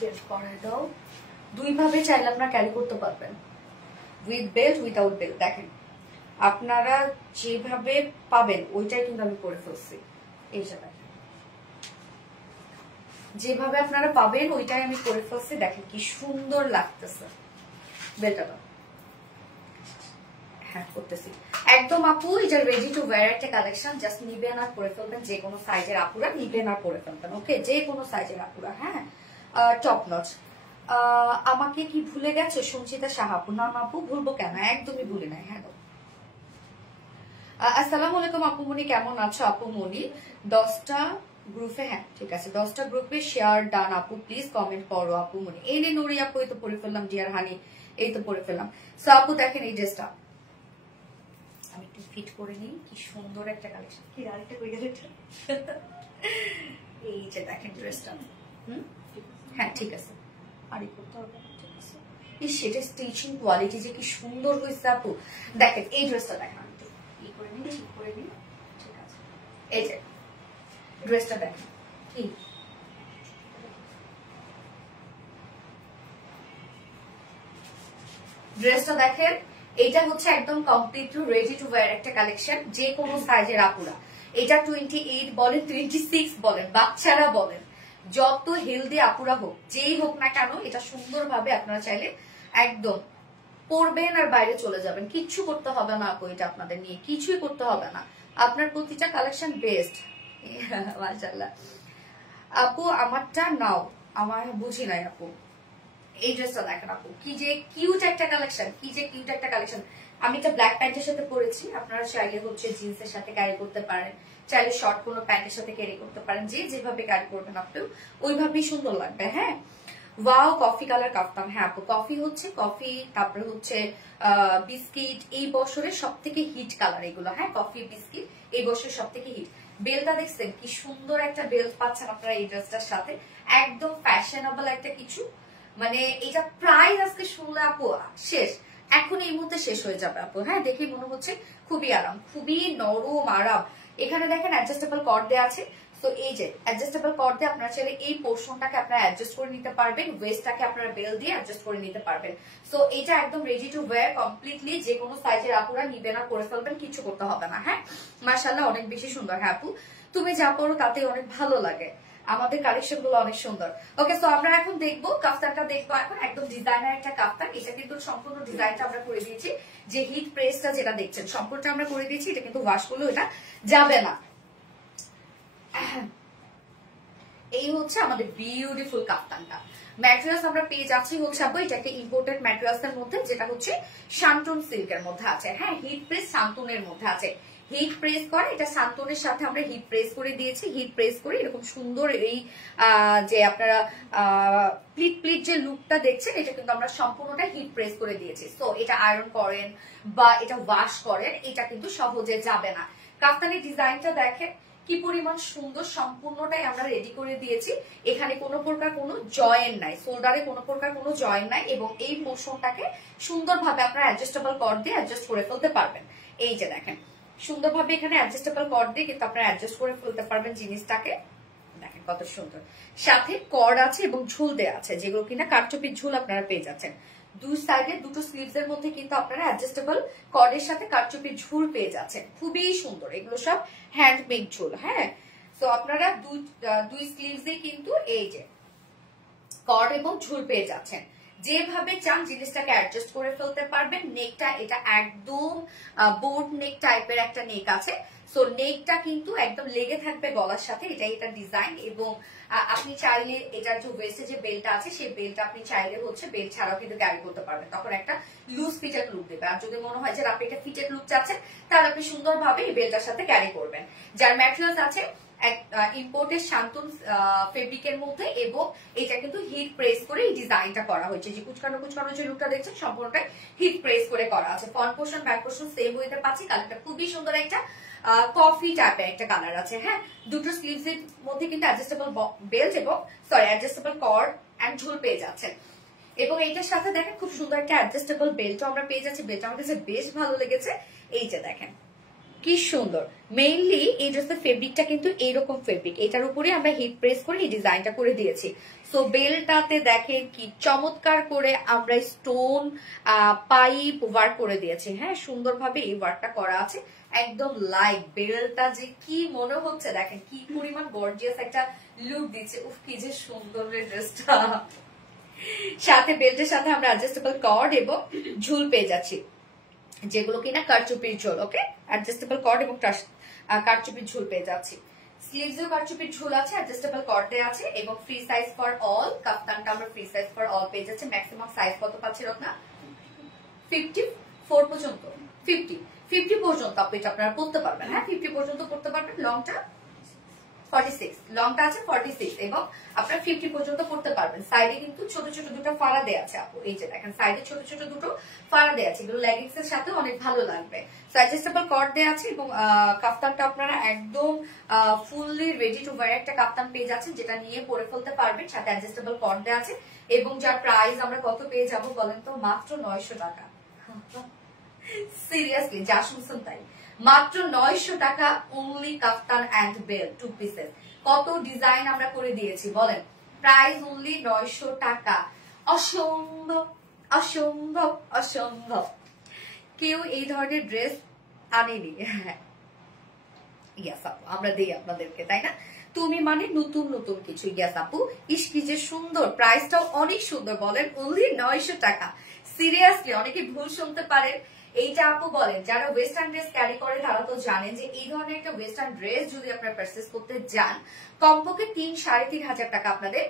বেল্ট করায় দাও। দুইভাবে চাইলে আপনারা ক্যারি করতে পারবেন, উইথ বেল্ট উইথাউট বেল্ট। দেখেন আপনারা যেভাবে পাবেন ওইটাই কিন্তু আমি করে ফেলছি। এই যে দেখেন যেভাবে আপনারা পাবেন ওইটাই আমি করে ফেলছি। দেখেন কি সুন্দর লাগতেছে বেল্টটা। হ্যাঁ করতেছি একদম আপু। এটা রেডি টু ওয়্যার একটা কালেকশন, জাস্ট নিবেন আর পরে ফেলবেন। যে কোনো সাইজের আপুরা নিবেন আর পরে ফেলবেন। ওকে, যে কোনো সাইজের আপুরা। হ্যাঁ, টপ নচ। আমাকে কি ভুলে গেছে সঞ্চিতা সাহাপু? না আপু, ভুলবো কেন, একদমই ভুলে নাই। হ্যাঁ, আসসালামু আলাইকুম আপুমনি, কেমন আছো আপুমনি? 10টা গ্রুপে, হ্যাঁ ঠিক আছে, 10টা গ্রুপে শেয়ার ডান আপু, প্লিজ কমেন্ট করো আপুমনি। এই নে নুরি আপু, এই তো পরে ফেললাম। ডিয়ার হানি, এই তো পরে ফেললাম। সো আপু দেখেন এই ড্রেসটা আমি একটু ফিট করে নিই। কি সুন্দর একটা কালেকশন। কি আরেকটা কই গেল এটা? এই যে দেখেন ড্রেসটা। হ্যাঁ ঠিক আছে, আর এই করতে হবে। ঠিক আছে, এই সেটা স্টিচিং কোয়ালিটি যে কি সুন্দর হয়েছে আপু। দেখেন এই ড্রেসটা দেখেন, ই করে নিই, ঠিক করে নিই। ঠিক আছে, এই যে ড্রেসটা দেখেন কি ড্রেসটা দেখেন। এটা হচ্ছে একদম কমপ্লিট রেডি টু ওয়্যার একটা কালেকশন, যে কোনো সাইজের আপুরা। এটা 28 বলেন, 26 বলেন, বাচ্চারা বলেন, যত হেলদি আপুরা হোক, যেই হোক না কেন, এটা সুন্দরভাবে আপনারা চাইলে একদম পরবেন আর বাইরে চলে যাবেন। কিচ্ছু করতে হবে না আপু, এটা আপনাদের নিয়ে কিছুই করতে হবে না। আপনার প্রতিটা কালেকশন বেস্ট। মাশাআল্লাহ আপু, আমারটা নাও। আমার বুঝি নাই আপু। এই ড্রেসটা দেখেন আপু, কি যে কিউট একটা কালেকশন, কি যে কিউট একটা কালেকশন। আমি এটা ব্ল্যাক প্যান্টের সাথে পরেছি। আপনারা চাইলে হচ্ছে জিন্সের সাথে ক্যারি করতে পারেন, চাইলে শর্ট কোনো প্যান্টের সাথে ক্যারি করতে পারেন। যে যেভাবে ক্যারি করবেন আপনি ওইভাবেই সুন্দর লাগবে। হ্যাঁ, ওয়াও কফি কালার কাফতান। হ্যাঁ আপু, কফি হচ্ছে কফি, তারপরে হচ্ছে বিস্কিট। এই বছরের সব থেকে হিট কালার এগুলো। হ্যাঁ, কফি বিস্কিট এই বছরের সব থেকে হিট। বেলটা দেখছেন কি সুন্দর একটা বেল্ট পাচ্ছেন আপনারা এই ড্রেসটার সাথে। একদম ফ্যাশনেবল একটা কিছু। মানে এটা প্রাইস আজকে শুনলে আপু শেষ, এখন এই মুহূর্তে শেষ হয়ে যাবে আপু। হ্যাঁ, দেখে মনে হচ্ছে খুবই আরাম, খুবই নরম আরাম। এখানে দেখেন অ্যাডজাস্টেবল কর্ড দেওয়া আছে। তো এই যে অ্যাডজাস্টেবল কর্ড দিয়ে আপনারা চাইলে এই পোর্শনটাকে আপনারা অ্যাডজাস্ট করে নিতে পারবেন, ওয়েস্টটাকে আপনারা বেল দিয়ে অ্যাডজাস্ট করে নিতে পারবেন। সো এটা একদম রেডি টু ওয়্যার কমপ্লিটলি, যে কোনো সাইজের আপুরা নিবেন আর করে ফেলবেন, কিছু করতে হবে না। হ্যাঁ, মাশাআল্লাহ অনেক বেশি সুন্দর। হ্যাঁ আপু, তুমি যা পড়ো তাতে অনেক ভালো লাগে, আমাদের কালেকশন গুলো অনেক সুন্দর। ওকে, সো আমরা এখন দেখবো কাফতানটা, দেখবো এখন একদম ডিজাইনার একটা কাফতান। এটা কিন্তু সম্পূর্ণ ডিজাইনটা আমরা করে দিয়েছি, যে হিট প্রেসটা যেটা দেখছেন সম্পূর্ণটা আমরা করে দিয়েছি। এটা কিন্তু ওয়াশ করলেও এটা যাবে না। এই হচ্ছে আমাদের বিউটিফুল কাফতানটা। ম্যাটেরিয়ালস আমরা পেয়ে যাচ্ছি হচ্ছে আপু, এটা একটা ইম্পোর্টেড ম্যাটেরিয়ালস এর মধ্যে, যেটা হচ্ছে শান্তন সিল্কের মধ্যে আছে। হ্যাঁ, হিট প্রেস শান্তনের মধ্যে আছে। হিট প্রেস করে, এটা শান্তনের সাথে আমরা হিট প্রেস করে দিয়েছি। হিট প্রেস করে এরকম সুন্দর এই যে আপনারা প্লিট প্লিট যে লুকটা দেখছেন, এটা কিন্তু আমরা সম্পূর্ণটা হিট প্রেস করে দিয়েছি। সো এটা আয়রন করেন বা এটা ওয়াশ করেন, এটা কিন্তু সহজে যাবে না। কাফতানের ডিজাইনটা দেখেন কি পরিমাণ সুন্দর, সম্পূর্ণটাই আমরা রেডি করে দিয়েছি। এখানে কোনো প্রকার কোনো জয়েন নাই, শোল্ডারে কোনো প্রকার কোনো জয়েন নাই, এবং এই পোর্শনটাকে সুন্দরভাবে আপনারা অ্যাডজাস্টেবল কর্ড দিয়ে অ্যাডজাস্ট করে ফেলতে পারবেন। এই যে দেখেন সুন্দরভাবে এখানে অ্যাডজাস্টেবল কর্ড দিয়ে কিন্তু আপনারা অ্যাডজাস্ট করে ফেলতে পারবেন জিনিসটাকে। দেখেন কত সুন্দর, সাথে কর্ড আছে এবং ঝুল দেওয়া আছে, যেগুলো কিনা কারচুপির ঝুল আপনারা পেয়ে যাচ্ছেন। দুই সাইডে দুটো স্লিভস এর মধ্যে কিন্তু আপনারা অ্যাডজাস্টেবল কর্ডের সাথে কারচুপির ঝুল পেয়ে যাচ্ছেন, খুবই সুন্দর। এগুলো সব হ্যান্ডমেড ঝুল। হ্যাঁ, তো আপনারা দুই স্লিভস এ কিন্তু এই যে কর্ড এবং ঝুল পেয়ে যাচ্ছেন। যেভাবে চান জিনিসটাকে অ্যাডজাস্ট করে ফেলতে পারবেন। নেকটা এটা একদম বোর্ড নেক টাইপের একটা নেক আছে। সো নেকটা কিন্তু একদম লেগে থাকবে গলার সাথে, এটাই এটা ডিজাইন। এবং আপনি চাইলে এটার যে ওয়েস্টে যে বেল্টটা আছে, সেই বেল্টটা আপনি চাইলে হচ্ছে বেল্ট ছাড়াও কিন্তু ক্যারি করতে পারবেন, তখন একটা লুজ ফিটেড লুক দেবে। আর যদি মনে হয় যে আপনি একটা ফিটেড লুক চাচ্ছেন, তাহলে আপনি সুন্দরভাবে এই বেল্টটার সাথে ক্যারি করবেন। যার ম্যাটেরিয়ালস আছে ইম্পোর্টেড শান্তন ফেব্রিকের মধ্যে, এবং এটা কিন্তু হিট প্রেস করে এই ডিজাইনটা করা হয়েছে। যে কুচকানো কুচকানো যে লুকটা দেখছেন সম্পূর্ণটা হিট প্রেস করে করা আছে। Front portion back portion same ওয়েতে পাচ্ছি। কালারটা খুবই সুন্দর, একটা কফি টাইপের একটা কালার আছে। হ্যাঁ, দুটো স্লিভস এর মধ্যে কিন্তু অ্যাডজাস্টেবল বেল্ট এবং অ্যাডজাস্টেবল কর্ড এন্ড ঝুল পেয়ে যাচ্ছে। এবং এইটার সাথে দেখেন খুব সুন্দর একটা অ্যাডজাস্টেবল বেল্টও আমরা পেয়ে যাচ্ছি। বেল্ট আমার কাছে বেশ ভালো লেগেছে। এই যে দেখেন কি কি সুন্দর। মেইনলি এই ড্রেসের ফেব্রিকটা কিন্তু এইরকম ফেব্রিক, এটার উপরে আমরা হিট প্রেস করে এই ডিজাইনটা করে দিয়েছি। সো বেলটাতে দেখেন কি চমৎকার করে আমরা স্টোন পাইপ ওয়ার্ক করে দিয়েছি। হ্যাঁ, সুন্দরভাবে এই ওয়ার্কটা করা আছে, একদম লাইট। বেলটা যে কি মনে হচ্ছে দেখেন কি পরিমাণ গর্জিয়াস একটা লুক দিচ্ছে। উফ কি যে সুন্দর ড্রেসটা। সাথে বেল্টের সাথে আমরা অ্যাডজাস্টেবল কর্ড এবং ঝুল পেয়ে যাচ্ছি, যেগুলো কিনা কারচুপির ঝোল। ওকে, অ্যাডজাস্টেবল কর্ড এবং কারচুপির ঝুল পেয়ে যাচ্ছি। স্লিভসেও কারচুপির ঝুল আছে, অ্যাডজাস্টেবল কর্ড দেয়া আছে এবং ফ্রি সাইজ ফর অল। কাফতানটা আমরা ফ্রি সাইজ ফর অল পেয়ে যাচ্ছে। ম্যাক্সিমাম সাইজ কত পাচ্ছি রত্না? 54 পর্যন্ত। 50 পর্যন্ত আপনি এটা আপনারা পড়তে পারবেন। হ্যাঁ, 50 পর্যন্ত পড়তে পারবেন। লংটা 46, লংটা আছে 46 এবং আপনারা 50 পর্যন্ত পড়তে পারবেন। সাইডে কিন্তু ছোট ছোট দুটো ফাড়া দেয়া আছে আপু, এই যে দেখেন সাইডে ছোট ছোট দুটো ফাড়া দেয়া আছে, এগুলো লেগিংস এর সাথে অনেক ভালো লাগবে। অ্যাডজাস্টেবল কর্ড দেয়া আছে এবং কাফতানটা আপনারা একদম ফুললি রেডি টু ওয়্যার একটা কাফতান পেয়ে যাচ্ছেন, যেটা নিয়ে পরে ফেলতে পারবেন। সাথে অ্যাডজাস্টেবল কর্ড দেয়া আছে এবং যার প্রাইস আমরা কত পেয়ে যাব বলেন তো? মাত্র 900 টাকা। সিরিয়াসলি যা শুনছেন তাই, মাত্র 900 টাকা। Only kaftan and bell 2 pieces. কত ডিজাইন আমরা করে দিয়েছি বলেন, প্রাইস অনলি 900 টাকা। অসম্ভব অসম্ভব অসম্ভব, কেউ এই ধরনের ড্রেস আনেনি। ইয়াস আপু, আমরা দিই আপনাদেরকে, তাই না? তুমি মানে নতুন নতুন কিছু। ইয়াস আপু, ইস কি যে সুন্দর, প্রাইসটাও অনেক সুন্দর। বলেন অনলি 900 টাকা। সিরিয়াসলি অনেকে ভুল শুনতে পারেন। এইটা আপু বলেন, যারা ওয়েস্টার্ন ড্রেস ক্যারি করে তারা তো জানেন যে এই ধরনের একটা ওয়েস্টার্ন ড্রেস যদি আপনারা পারচেজ করতে যান, কমপক্ষে 3-3.5 টাকা আপনাদের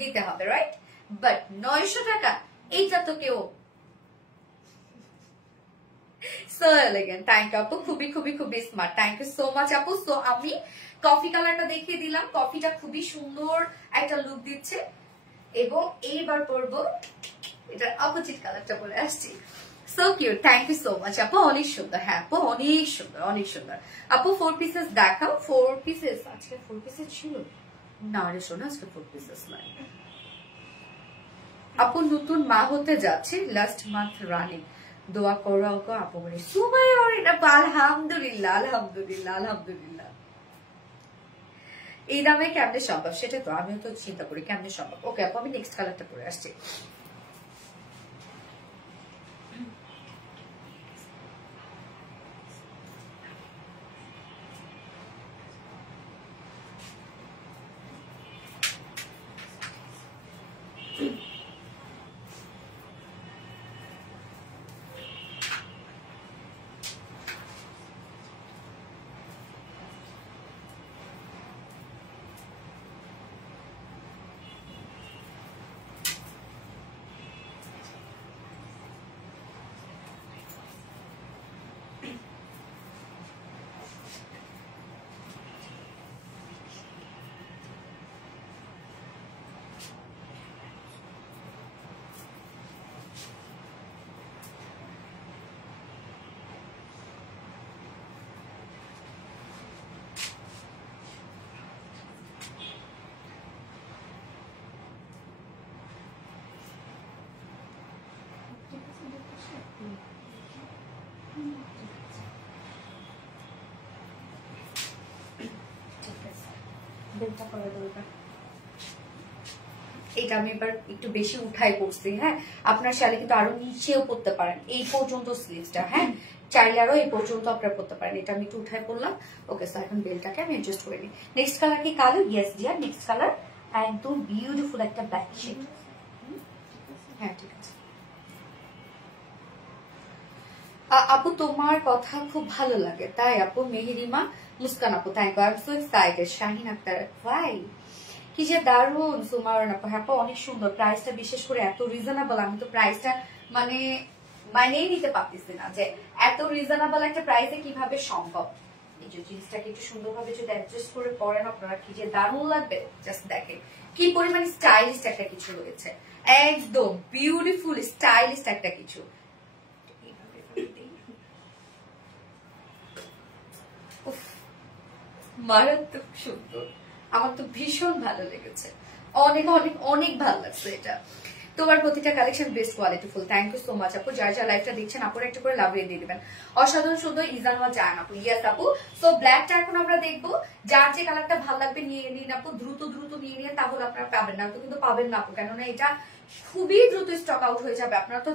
দিতে হবে, রাইট? বাট 900 টাকা, এইটা তো কেউ। সো এলিগেন্ট, থ্যাংক ইউ আপু, খুবই খুবই খুবই smart, thank you so much আপু। সো আমি কফি কালারটা দেখিয়ে দিলাম, কফিটা খুবই সুন্দর একটা লুক দিচ্ছে। এবং এইবার পরবো এটা অপোজিট কালারটা পরে আসছি। So cute, thank you so much আপু, অনেক সুন্দর। হ্যাঁ আপু, অনেক সুন্দর অনেক সুন্দর। আপু 4 পিসেস দেখাও। 4 পিসেস, আজকে 4 পিসেস ছিল না রে শোনা, আজকে 4 পিসেস নাই আপু। নতুন মা হতে যাচ্ছে, লাস্ট মান্থ রানিং, দোয়া করো আপু। মানে সুমাই আর এটা আলহামদুলিল্লাহ আলহামদুলিল্লাহ আলহামদুলিল্লাহ। এই দামে কেমনে সম্ভব? সেটা তো আমিও তো চিন্তা করি কেমনে সম্ভব। ওকে আপু, আমি নেক্সট কালারটা পরে আসছি। এটা আমি এবার একটু বেশি উঠাই পড়ছি। হ্যাঁ, আপনার শালে কিন্তু আরো নিচেও পড়তে পারেন, এই পর্যন্ত স্লিভসটা। হ্যাঁ, চাইলে আরো এই পর্যন্ত আপনারা পড়তে পারেন। এটা আমি একটু উঠাই পড়লাম। ওকে, সো এখন বেলটাকে আমি অ্যাডজাস্ট করে নিই। নেক্সট কালার কি কালো? ইয়েস ডিয়ার, নেক্সট কালার একদম বিউটিফুল একটা ব্ল্যাক শেড। হ্যাঁ ঠিক আছে আপু, তোমার কথা খুব ভালো লাগে তাই আপু। মেহেরিমা মুস্কান আপু, thank you, I am so excited. Shahin Akhtar, ভাই কি যে দারুন। সুমারন আপু, হ্যাঁ অনেক সুন্দর। প্রাইসটা বিশেষ করে এত রিজনেবল, আমি তো প্রাইসটা মানে মানেই নিতে পারতেছি না যে এত রিজনেবল একটা প্রাইসে কিভাবে সম্ভব। এই যে জিন্সটাকে একটু সুন্দরভাবে যদি অ্যাডজাস্ট করে পরেন আপনারা, কি যে দারুণ লাগবে। জাস্ট দেখেন কি পরিমাণ স্টাইলিশ একটা কিছু রয়েছে, একদম বিউটিফুল স্টাইলিশ একটা কিছু। মারাত্মক সুন্দর, আমার তো ভীষণ ভালো লেগেছে, অনেক অনেক অনেক ভালো লাগছে এটা। তোমার প্রতিটা collection best qualityful. Thank you so much আপু। যারা যারা লাইভটা দেখছেন আপুর একটা করে লাভ দিয়ে দিবেন। অসাধারণ সুন্দর ইজানওয়াল জান আপু। ইয়েস আপু। সো ব্ল্যাকটা এখন আমরা দেখবো, যার যে কালারটা ভালো লাগবে নিয়ে নিন আপু, দ্রুত দ্রুত নিয়ে নিন, তাহলে আপনারা পাবেন না তো কিন্তু পাবেন না আপু, কেননা এটা খুবই দ্রুত স্টক আউট হয়ে যাবে। আপনারা তো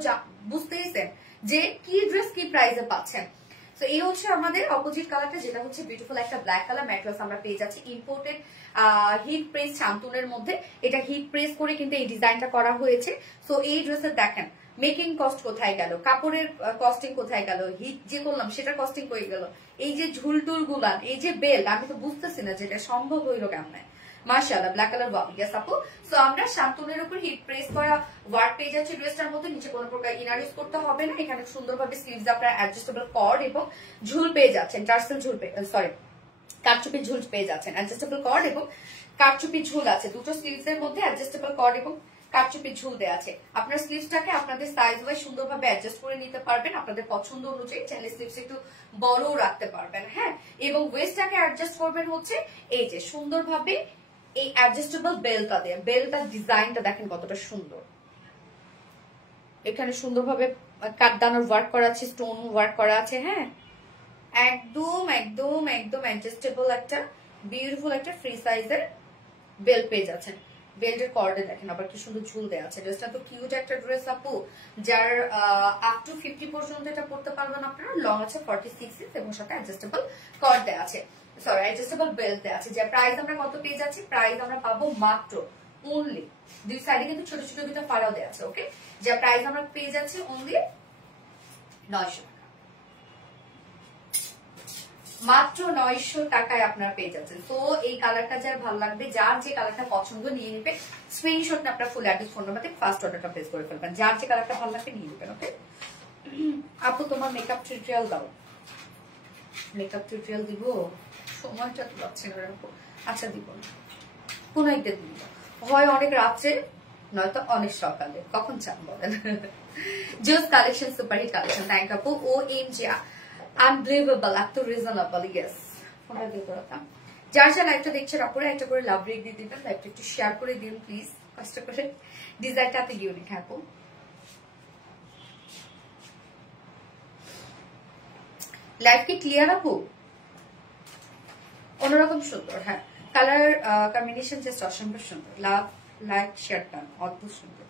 বুঝতেইছেন যে কি ড্রেস কি প্রাইসে পাচ্ছেন। তো এই হচ্ছে আমাদের অপোজিট কালারটা, যেটা হচ্ছে বিউটিফুল একটা ব্ল্যাক কালার ম্যাট্রেস আমরা পেয়ে যাচ্ছি ইম্পোর্টেড হিট প্রেস শান্তনের মধ্যে। এটা হিট প্রেস করে কিন্তু এই ডিজাইনটা করা হয়েছে। তো এই ড্রেসের দেখেন মেকিং কস্ট কোথায় গেল, কাপড়ের কস্টিং কোথায় গেল, হিট যে করলাম সেটার কস্টিং হয়ে গেল, এই যে ঝুলটুল গুলান, এই যে বেল্ট, আমি তো বুঝতেছি না যেটা সম্ভব হইলো কেমন। মাশাআল্লাহ ব্ল্যাক কালার ওয়াও। ইয়েস আপু। সো আমরা শান্তনের উপর হিট প্রেস করা ওয়ার্ক পেয়ে যাচ্ছি ড্রেসটার মধ্যে। নিচে কোনো প্রকার ইনার ইউজ করতে হবে না। এখানে সুন্দরভাবে স্লিভস আপনার অ্যাডজাস্টেবল কর্ড এবং ঝুল পেয়ে যাচ্ছেন, টার্সেল ঝুল কারচুপি ঝুল পেয়ে যাচ্ছেন। অ্যাডজাস্টেবল কর্ড এবং কারচুপি ঝুল আছে দুটো স্লিভস এর মধ্যে। অ্যাডজাস্টেবল কর্ড এবং কারচুপি ঝুল দেওয়া আছে। আপনার স্লিভসটাকে আপনাদের সাইজ ওয়াইজ সুন্দরভাবে অ্যাডজাস্ট করে নিতে পারবেন আপনাদের পছন্দ অনুযায়ী। চাইলে স্লিভস একটু বড়ও রাখতে পারবেন, হ্যাঁ। এবং ওয়েস্টটাকে অ্যাডজাস্ট করবেন হচ্ছে এই যে সুন্দরভাবে এই অ্যাডজাস্টেবল বেল্টটা দিয়ে। বেল্টটার ডিজাইনটা দেখেন কতটা সুন্দর। এখানে সুন্দরভাবে কাঠদানার ওয়ার্ক করা আছে, স্টোন ওয়ার্ক করা আছে, হ্যাঁ। একদম একদম একদম অ্যাডজাস্টেবল একটা বিউটিফুল একটা ফ্রি সাইজের বেল্ট পেয়ে যাচ্ছেন। বেল্টের কর্ডে দেখেন আবার কি সুন্দর ঝুল দেওয়া আছে। ড্রেসটা তো কিউট একটা ড্রেস আপু, যার আপ টু 50 পর্যন্ত এটা পড়তে পারবেন আপনারা। লং আছে 46 ইঞ্চ এবং সাথে অ্যাডজাস্টেবল কর্ড দেওয়া আছে, সরি অ্যাডজাস্টেবল বেল্ট দেওয়া আছে। যার প্রাইস আমরা কত পেয়ে যাচ্ছি, প্রাইস আমরা পাবো মাত্র অনলি, দুই সাইডে কিন্তু ছোট ছোট দুটো ফাড়াও দেওয়া আছে, ওকে। যার প্রাইস আমরা পেয়ে যাচ্ছি অনলি 900 টাকা, মাত্র 900 টাকায় আপনারা পেয়ে যাচ্ছেন। তো এই কালারটা যার ভালো লাগবে, যার যে কালারটা পছন্দ নিয়ে নেবে, স্ক্রিনশট আপনার ফুল অ্যাড্রেস ফোন নাম্বারে ফার্স্ট অর্ডারটা প্লেস করে ফেলবেন। যার যে কালারটা ভালো লাগবে নিয়ে নেবেন, ওকে। আপু তোমার মেকআপ টিউটোরিয়াল দাও। মেকআপ টিউটোরিয়াল দিব, সময়টা তো পাচ্ছি না আপু। আচ্ছা দিব না, কোন একটা দিব, হয় অনেক রাত্রে নয়তো অনেক সকালে, কখন চান বলেন। Just collection, superhit collection. Thank আপু। ও এম জি আনবিলিভেবল, এত রিজনেবল। ইয়েস, ফোনটা দিয়ে করাতাম। যার যা লাইভটা দেখছেন আপনারা একটা করে লাভ রেক দিয়ে দিবেন, লাইভটা একটু শেয়ার করে দিন প্লিজ, কষ্ট করে। ডিজাইনটা এত ইউনিক আপু। লাইভ কি ক্লিয়ার আপু? অন্যরকম সুন্দর, হ্যাঁ। কালার কম্বিনেশন জাস্ট অসম্ভব সুন্দর। লাভ লাইক শেয়ার ডান, অদ্ভুত সুন্দর।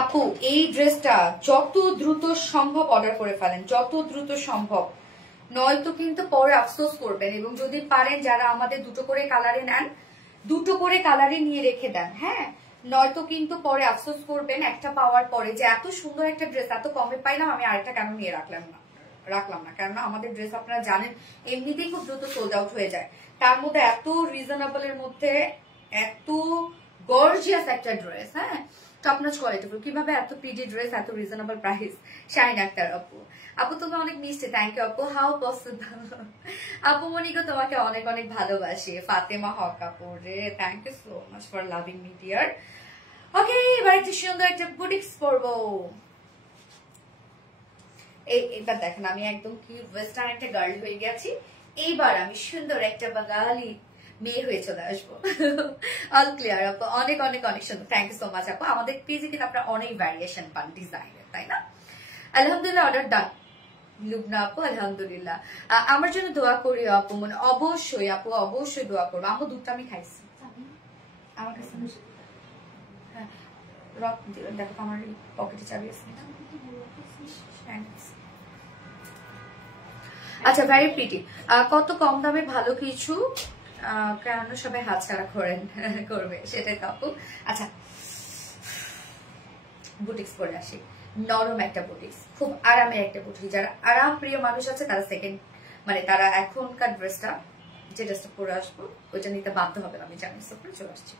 আপু এই ড্রেসটা যত দ্রুত সম্ভব অর্ডার করে ফেলেন, যত দ্রুত সম্ভব, নয়তো কিন্তু পরে আফসোস করবেন। এবং যদি পারেন যারা আমাদের দুটো করে কালারে নেন, দুটো করে কালারে নিয়ে রেখে দেন, হ্যাঁ। নয়তো কিন্তু পরে আফসোস করবেন একটা পাওয়ার পরে যে এত সুন্দর একটা ড্রেস এত কমে পাইলাম, আমি আরেকটা কেন নিয়ে রাখলাম না। কেননা আমাদের ড্রেস আপনারা জানেন এমনিতেই খুব দ্রুত সোল্ড আউট হয়ে যায়। তার মধ্যে এত রিজনেবলের মধ্যে এত গর্জিয়াস একটা ড্রেস, হ্যাঁ, টপ নচ কোয়ালিটিফুল। কিভাবে এত পিডি ড্রেস, এত রিজনেবল প্রাইস। শাইন আক্তার আপু, আপু তুমি অনেক মিষ্টি। থ্যাংক ইউ আপু। হাউ পসিবল আপু মনিকে তোমাকে অনেক অনেক ভালোবাসি। ফাতেমা হক আপু রে, thank you so much for loving me dear. Okay, এবার একটা সুন্দর একটা বুটিক্স পরবো। এইবার দেখেন আমি একদম কি ওয়েস্টার্ন একটা গার্ল হয়ে গেছি। এইবার আমি সুন্দর একটা বাঙালি মেয়ে হয়ে চলে আসবো। অল ক্লিয়ার আপু, অনেক অনেক অনেক সুন্দর। থ্যাংক ইউ সো মাচ আপু। আমাদের পেজে কিন্তু আপনারা অনেক ভ্যারিয়েশন পান ডিজাইনের, তাই না? আলহামদুলিল্লাহ অর্ডার ডান। লুবনা আপু আলহামদুলিল্লাহ। আমার জন্য দোয়া করি আপু, মানে অবশ্যই আপু, অবশ্যই দোয়া করবো। আপু দুধটা আমি খাইছি আমার কাছে। হ্যাঁ রক দেখো আমার পকেটে চাবি আছে। আচ্ছা, ভেরি প্রিটি। কত কম দামে ভালো কিছু কেন সবাই হাতছাড়া করবে সেটাই তো আপু। আচ্ছা, বুটিক্স পরে আসি। নরম একটা বুটিক্স, খুব আরামের একটা বুটিক্স। যারা আরাম প্রিয় মানুষ আছে তারা সেকেন্ড, মানে তারা এখনকার ড্রেসটা, যে ড্রেসটা পরে আসবো ওইটা নিতে বাধ্য হবে। আমি জানি, সব চলে আসছি।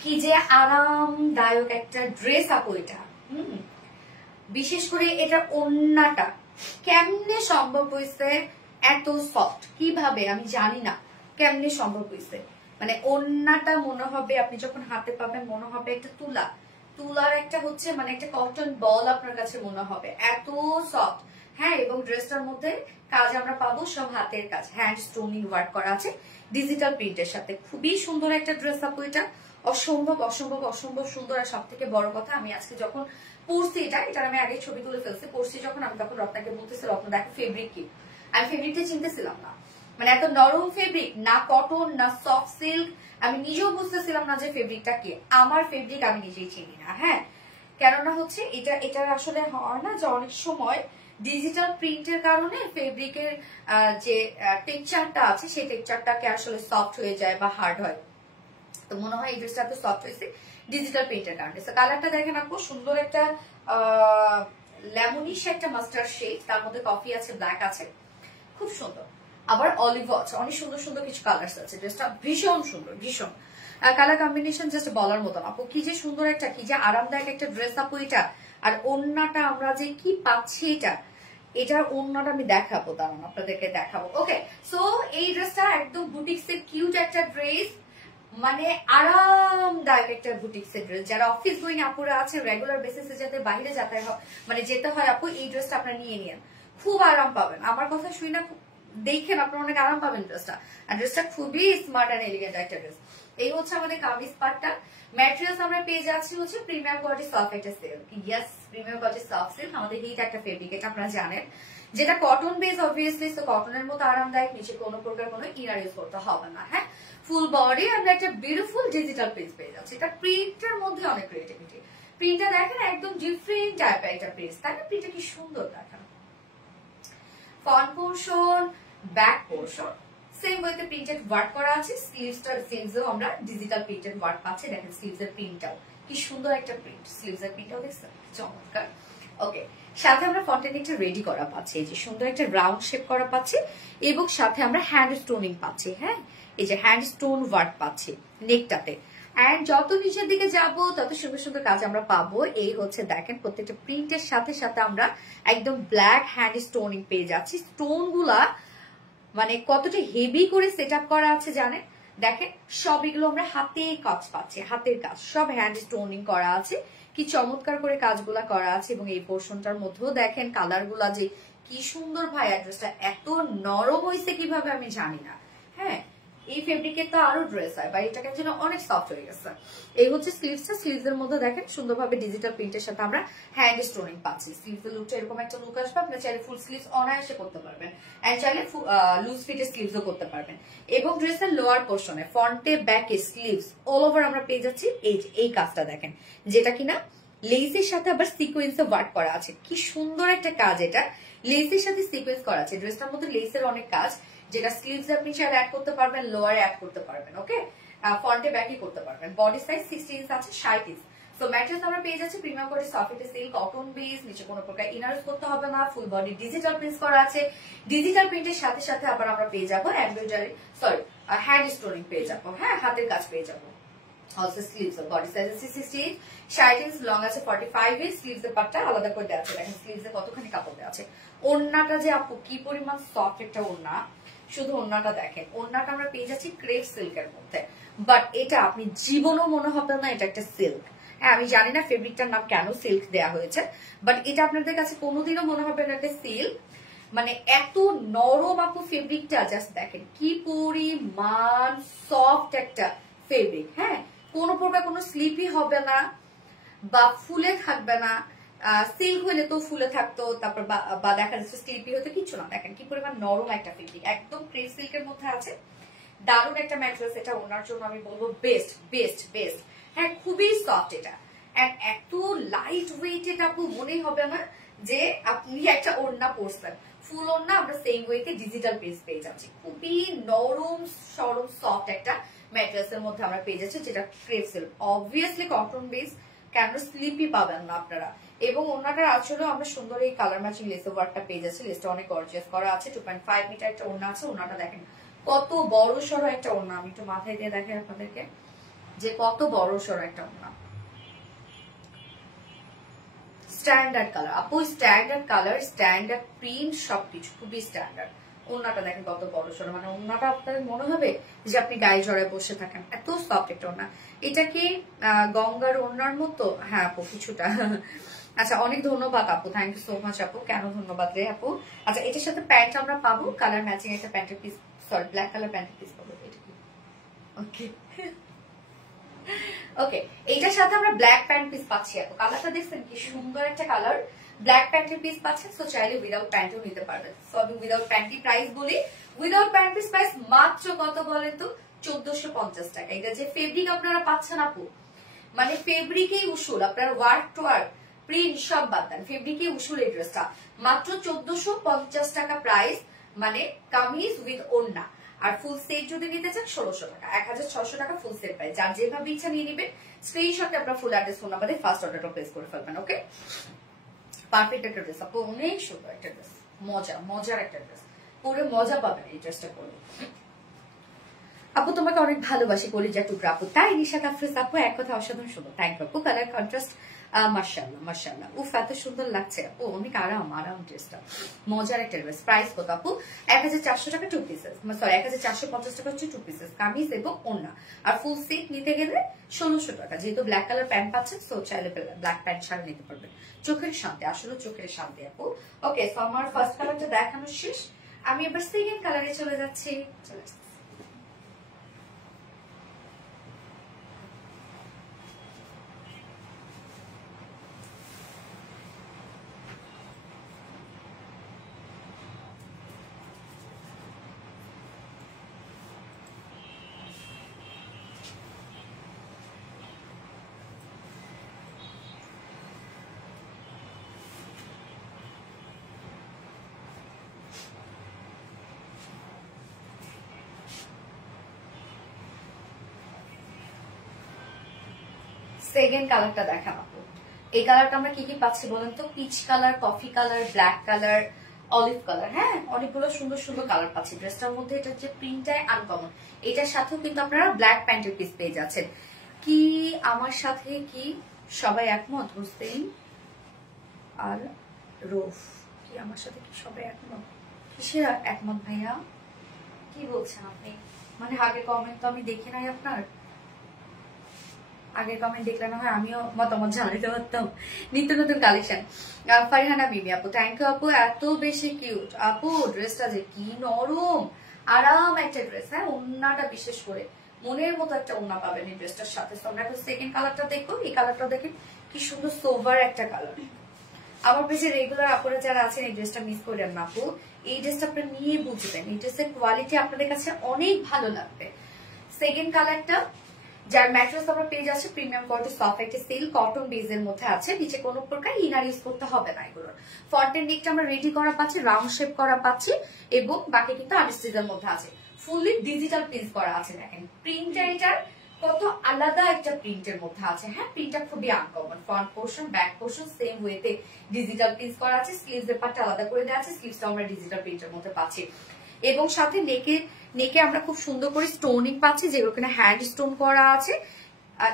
কি যে আরামদায়ক একটা ড্রেস আপু এটা। বিশেষ করে এটা ওড়নাটা কেমনে সম্ভব হয়েছে এত সফট, কিভাবে আমি জানি না কেমনে সম্ভব হয়েছে। মানে ওড়নাটা মনে হবে আপনি যখন হাতে পাবেন মনে হবে একটা তুলার একটা হচ্ছে মানে একটা কটন বল আপনার কাছে মনে হবে, এত সফট। হ্যাঁ, এবং ড্রেসটার মধ্যে কাজ আমরা পাবো সব হাতের কাজ, হ্যান্ড স্টোনিং ওয়ার্ক করা আছে ডিজিটাল প্রিন্টের সাথে। খুবই সুন্দর একটা ড্রেস আপু এটা, অসম্ভব অসম্ভব অসম্ভব সুন্দর। আর সব থেকে বড় কথা, আমি আজকে যখন পরছি এটার আমি আগে ছবি তুলে ফেলছি, পরছি যখন আমি তখন রত্নাকে বলতেছি রত্ন দেখো ফেব্রিক কি। আমি ফেব্রিকটা চিনতেছিলাম না, মানে এত নরম ফেব্রিক, না কটন না সফট সিল্ক, আমি নিজেও বুঝতেছিলাম না যে ফেব্রিকটা কি। আমার ফেব্রিক আমি নিজেই চিনি না। হ্যাঁ, কেননা হচ্ছে এটা আসলে হয় না যে অনেক সময় ডিজিটাল প্রিন্টের কারণে ফেব্রিকের যে টেক্সচারটা আছে সেই টেক্সচারটাকে আসলে সফট হয়ে যায় বা হার্ড হয়। তো মনে হয় এই ড্রেসটা তো সফট হয়েছে ডিজিটাল প্রিন্টের কারণে। কালারটা দেখেন আপু, সুন্দর একটা লেমনিশ একটা মাস্টার্ড শেড, তার মধ্যে কফি আছে, ব্ল্যাক আছে, খুব সুন্দর। আবার অলিভ আছে, অনেক সুন্দর সুন্দর কিছু কালার আছে। ড্রেসটা ভীষণ সুন্দর, ভীষণ কালার কম্বিনেশন জাস্ট বলার মতন আপু। কি যে সুন্দর একটা, কি যে আরামদায়ক একটা ড্রেস আপু এটা। আর ওড়নাটা আমরা যে কি পাচ্ছি এটার ওড়নাটা আমি দেখাবো, দাঁড়ান আপনাদেরকে দেখাবো। ওকে, সো এই ড্রেসটা একদম বুটিক্সের কিউট একটা ড্রেস, মানে আরামদায়ক একটা বুটিক্সের ড্রেস। যারা অফিস গোয়িং আপুরা আছেন, রেগুলার বেসিসে যাতে বাইরে মানে যেতে হয় আপু, এই ড্রেসটা আপনারা নিয়ে নিন, খুব আরাম পাবেন। আমার কথা শুই না, দেখেন আপনারা অনেক আরাম পাবেন ড্রেসটা। আর ড্রেসটা খুবই স্মার্ট এন্ড এলিগেন্ট একটা ড্রেস। এই হচ্ছে আমাদের কামিজ পার্টটা। ম্যাটেরিয়ালস আমরা পেয়ে যাচ্ছি হচ্ছে প্রিমিয়াম কোয়ালিটি সফট একটা silk. Yes, premium quality soft silk, আমাদের হিট একটা ফেব্রিক, এটা আপনারা জানেন, যেটা কটন বেস অবভিয়াসলি। তো কটনের মতো আরামদায়ক, নিচে কোনো প্রকার কোনো ইনার ইউজ করতে হবে না। হ্যাঁ, ফুল বডি আমরা একটা বিউটিফুল ডিজিটাল প্রিন্ট পেয়ে যাচ্ছি। এটা প্রিন্টের মধ্যে অনেক ক্রিয়েটিভিটি। প্রিন্টটা দেখেন একদম ডিফারেন্ট টাইপের একটা প্রিন্ট, তাই না? প্রিন্টটা কি সুন্দর দেখেন। Front portion, back portion same ওয়েতে প্রিন্টেড ওয়ার্ক করা আছে। স্লিভসেও আমরা ডিজিটাল প্রিন্টেড ওয়ার্ক পাচ্ছি। দেখেন স্লিভসের প্রিন্টটাও কি সুন্দর একটা প্রিন্ট, স্লিভসের প্রিন্টটাও দেখছেন, চমৎকার। ওকে, সাথে আমরা ফ্রন্টের দিকটা রেডি করা পাচ্ছি, এই যে সুন্দর একটা রাউন্ড শেপ করা পাচ্ছি, এবং সাথে আমরা হ্যান্ড স্টোনিং পাচ্ছি। হ্যাঁ, এই যে হ্যান্ড স্টোন ওয়ার্ক পাচ্ছি নেকটাতে। এন্ড যত নিচের দিকে যাব তত সুন্দর সুন্দর কাজ আমরা পাবো। এই হচ্ছে দেখেন প্রত্যেকটা প্রিন্টের সাথে সাথে আমরা একদম ব্ল্যাক হ্যান্ড স্টোনিং পেয়ে যাচ্ছি। স্টোন গুলা মানে কতটা হেভি করে সেট আপ করা আছে জানেন, দেখেন সব এগুলো আমরা হাতে কাজ পাচ্ছি, হাতের কাজ, সব হ্যান্ড স্টোনিং করা আছে। কি চমৎকার করে কাজগুলা করা আছে। এবং এই পোর্শনটার মধ্যেও দেখেন কালার গুলা যে কি সুন্দর। ভাই অ্যাড্রেসটা এত নরম হয়েছে কিভাবে আমি জানি না। হ্যাঁ, এই ফেব্রিকের তো আরো ড্রেস হয়, বা এটাকে জন্য অনেক সফট হয়ে গেছে। এই হচ্ছে স্লিভসটা, স্লিভসের মধ্যে দেখেন সুন্দরভাবে ডিজিটাল প্রিন্টের সাথে আমরা হ্যান্ড স্টোনিং পাচ্ছি। স্লিভসের লুকটা এরকম একটা লুক আসবে। আপনারা চাইলে ফুল স্লিভস অনায়াসে করতে পারবেন, এন্ড চাইলে লুজ ফিটের স্লিভসও করতে পারবেন। এবং ড্রেসের লোয়ার পোর্শনে ফ্রন্টে ব্যাকে স্লিভস অল ওভার আমরা পেয়ে যাচ্ছি এই কাজটা দেখেন, যেটা কিনা লেসের সাথে আবার সিকোয়েন্সে ওয়ার্ক করা আছে। কি সুন্দর একটা কাজ, এটা লেসের সাথে সিকোয়েন্স করা আছে। ড্রেসটার মধ্যে লেসের অনেক কাজ, যেটা স্লিভস আপনি চাইলে অ্যাড করতে পারবেন, লোয়ারে অ্যাড করতে পারবেন। ওকে, ফ্রন্টে ব্যাকে করতে পারবেন। বডি সাইজ 60 ইঞ্চ আছে, 60 ইঞ্চ। সো ম্যাটেরিয়ালস আমরা পেয়ে যাচ্ছি premium quality soft silk, cotton base, নিচে কোনো প্রকার ইনার ইউজ করতে হবে না। ফুল বডি ডিজিটাল প্রিন্ট করা আছে। ডিজিটাল প্রিন্টের সাথে সাথে আবার আমরা পেয়ে যাবো এমব্রয়ডারি, সরি হ্যান্ড স্টোনিং পেয়ে যাবো। হ্যাঁ, হাতের কাজ পেয়ে যাবো। অলসো স্লিভস বডি সাইজ আছে 60 ইঞ্চ, 60 ইঞ্চ, লং আছে 45 ইঞ্চ। স্লিভস এর পার্টটা আলাদা করে দেওয়া আছে। দেখেন স্লিভস এ কতখানি কাপড় দেওয়া আছে। ওড়নাটা যে আপু কি পরিমাণ সফট একটা ওড়না, শুধু ওড়নাটা দেখেন। ওড়নাটা আমরা পেয়ে যাচ্ছি ক্রেপ সিল্কের মধ্যে, বাট এটা আপনি জীবনও মনে হবে না এটা একটা সিল্ক। হ্যাঁ, আমি জানি না ফেব্রিকটার নাম কেন সিল্ক দেওয়া হয়েছে, বাট এটা আপনাদের কাছে কোনোদিনও মনে হবে না একটা সিল্ক। মানে এত নরম আপু ফেব্রিকটা, জাস্ট দেখেন কি পরিমাণ সফট একটা ফেব্রিক। হ্যাঁ, কোনো প্রকার কোনো স্লিপি হবে না বা ফুলে থাকবে না। সিল্ক হইলে তো ফুলে থাকতো, তারপর বা দেখা যাচ্ছে স্লিপি হতো, কিছু না। দেখেন কি পরিমাণ নরম একটা ফেব্রিক, একদম ক্রেপ সিল্কের মধ্যে আছে। দারুণ একটা ম্যাটেরিয়ালস, এটা ওনার জন্য আমি বলবো বেস্ট বেস্ট বেস্ট। হ্যাঁ, খুবই সফট এটা, এত লাইট ওয়েট, এটা আপু মনেই হবে না যে আপনি একটা ওড়না পরছেন। ফুল ওড়না আমরা সেম ওয়েতে ডিজিটাল প্রিন্ট পেয়ে যাচ্ছি। খুবই নরম সরম সফট একটা ম্যাটেরিয়ালস এর মধ্যে আমরা পেয়ে যাচ্ছি, যেটা crepe silk. Obviously cotton base, কেন স্লিপি পাবেন না আপনারা। এবং ওড়নাটার আসলেও আমরা সুন্দর এই কালার ম্যাচিং লেসের ওয়ার্কটা পেয়ে যাচ্ছি। লেসটা অনেক গর্জিয়াস করা আছে। 2.5 মিটার একটা ওড়না আছে। ওড়নাটা দেখেন কত বড় সড়ো একটা ওড়না। আমি একটু মাথায় দিয়ে দেখাই আপনাদেরকে। যে কত বড় সড় একটা ওড়না। স্ট্যান্ডার্ড কালার আপু, স্ট্যান্ডার্ড কালার, স্ট্যান্ডার্ড প্রিন্ট, সবকিছু খুবই স্ট্যান্ডার্ড। ওড়নাটা দেখেন কত বড় সড়, মানে ওড়নাটা আপনার মনে হবে যে আপনি গায়ে জড়ায় বসে থাকেন, এত সফট একটা ওড়না। এটা কি গঙ্গার ওড়নার মতো? হ্যাঁ আপু কিছুটা। আচ্ছা অনেক ধন্যবাদ আপু, থ্যাংক ইউ সো মাচ আপু। কেন ধন্যবাদ রে আপু। আচ্ছা এটার সাথে প্যান্ট আমরা পাবো, কালার ম্যাচিং একটা প্যান্টের পিস, সরি ব্ল্যাক কালার প্যান্টের পিস পাবো। এটা কি ওকে ওকে, এইটার সাথে আমরা ব্ল্যাক প্যান্ট পিস পাচ্ছি আপু। কালারটা দেখছেন কি সুন্দর একটা কালার, ব্ল্যাক প্যান্টের পিস পাচ্ছেন। সো চাইলে উইদাউট প্যান্টও নিতে পারবেন। সো আমি উইদাউট প্যান্টই প্রাইস বলি। উইদাউট প্যান্ট পিস প্রাইস মাত্র কত বলেন তো? 1450 টাকা। এটা যে ফেব্রিক আপনারা পাচ্ছেন আপু, মানে ফেব্রিকেই উসুল, আপনার ওয়ার্ক টু ওয়ার্ক প্রিন্ট সব বাদ দেন, ফেব্রিকেই উসুল এই ড্রেসটা। মাত্র 1450 টাকা প্রাইস, মানে কামিজ উইথ ওড়না। আর ফুল সেট যদি নিতে চান 1600 টাকা, 1600 টাকা ফুল সেট প্রাইস। যার যেভাবে ইচ্ছা নিয়ে নিবেন, স্ক্রিনশটে আপনার ফুল অ্যাড্রেস ফোন নাম্বারে ফার্স্ট অর্ডারটা প্লেস করে ফেলবেন। ওকে, পারফেক্ট একটা ড্রেস আপু, অনেক সুন্দর একটা ড্রেস, মজার একটা ড্রেস, পুরো মজা পাবেন এই ড্রেসটা পরে। আপু তোমাকে অনেক ভালোবাসি কলিজা টুকরা আপু। তাই নিশা কাফরিজ আপু, এক কথা অসাধারণ সুন্দর, থ্যাংক ইউ আপু। কালার কন্ট্রাস্ট মাশাআল্লাহ মাশাআল্লাহ, উফ এত সুন্দর লাগছে আপু, অনেক আরাম ড্রেসটা, মজার একটা ড্রেস। প্রাইস কত আপু? 1400 টাকা 2 পিসেস, সরি 1450 টাকা হচ্ছে 2 পিসেস কামিজ এবং ওড়না। আর ফুল সেট নিতে গেলে 1600 টাকা। যেহেতু ব্ল্যাক কালার প্যান্ট পাচ্ছেন, সো চাইলে ব্ল্যাক প্যান্ট ছাড়া নিতে পারবেন। চোখের শান্তি, আসলে চোখের শান্তি আপু। ওকে, সো আমার ফার্স্ট কালারটা দেখানো শেষ, আমি এবার সেকেন্ড কালারে চলে যাচ্ছি। সেকেন্ড কালারটা দেখান আপু। এই কালারটা আমরা কি কি পাচ্ছি বলেন তো? Peach colour, coffee colour, black colour, olive colour. হ্যাঁ, অনেকগুলো সুন্দর সুন্দর কালার পাচ্ছি ড্রেসটার মধ্যে। এটার যে প্রিন্টটাই আনকমন। এটার সাথেও কিন্তু আপনারা ব্ল্যাক প্যান্টের পিস পেয়ে যাচ্ছেন। কি আমার সাথে কি সবাই একমত? হোসেন আর রোফ, কি আমার সাথে কি সবাই একমত? কিসের একমত ভাইয়া? কি বলছেন আপনি? মানে আগের কমেন্ট তো আমি দেখি নাই আপনার, আগের কমেন্ট দেখলে না হয় আমিও মতামত জানাতে পারতাম। নিত্য নতুন কালেকশন। ফারহানা বিবি আপু, থ্যাংক ইউ আপু, এত বেশি কিউট আপু। ড্রেসটা যে কি নরম, আরাম একটা ড্রেস। হ্যাঁ, ওড়নাটা বিশেষ করে মনের মতো একটা ওড়না পাবেন এই ড্রেসটার সাথে। আমরা এখন সেকেন্ড কালারটা দেখবো। এই কালারটা দেখেন কি সুন্দর সোভার একটা কালার। আমার পেজে রেগুলার আপনারা যারা আছেন, এই ড্রেসটা মিস করেন না আপু। এই ড্রেসটা আপনারা নিয়ে বুঝবেন, এই ড্রেসের কোয়ালিটি আপনাদের কাছে অনেক ভালো লাগবে। সেকেন্ড কালারটা, যার ম্যাট্রেস আমরা পেয়ে যাচ্ছে প্রিমিয়াম কোয়ালিটি সফট একটা সিল্ক কটন বেজের মধ্যে আছে। নিচে কোনো প্রকার ইনার ইউজ করতে হবে না এগুলোর। ফ্রন্টের নেকটা আমরা রেডি করা পাচ্ছি, রাউন্ড শেপ করা পাচ্ছি, এবং বাকি কিন্তু আনস্টিচের মধ্যে আছে। ফুললি ডিজিটাল প্রিন্ট করা আছে। দেখেন প্রিন্টটা এটার কত আলাদা একটা প্রিন্টের মধ্যে আছে। হ্যাঁ, প্রিন্টটা খুবই uncommon. Front portion, back portion same ওয়েতে ডিজিটাল প্রিন্ট করা আছে। স্লিভস এর পার্টটা আলাদা করে দেওয়া আছে। স্লিভসটা আমরা ডিজিটাল প্রিন্টের মধ্যে পাচ্ছি, এবং সাথে নেকে আমরা খুব সুন্দর করে স্টোনিং পাচ্ছি, যেগুলো কিনা হ্যান্ড স্টোন করা আছে।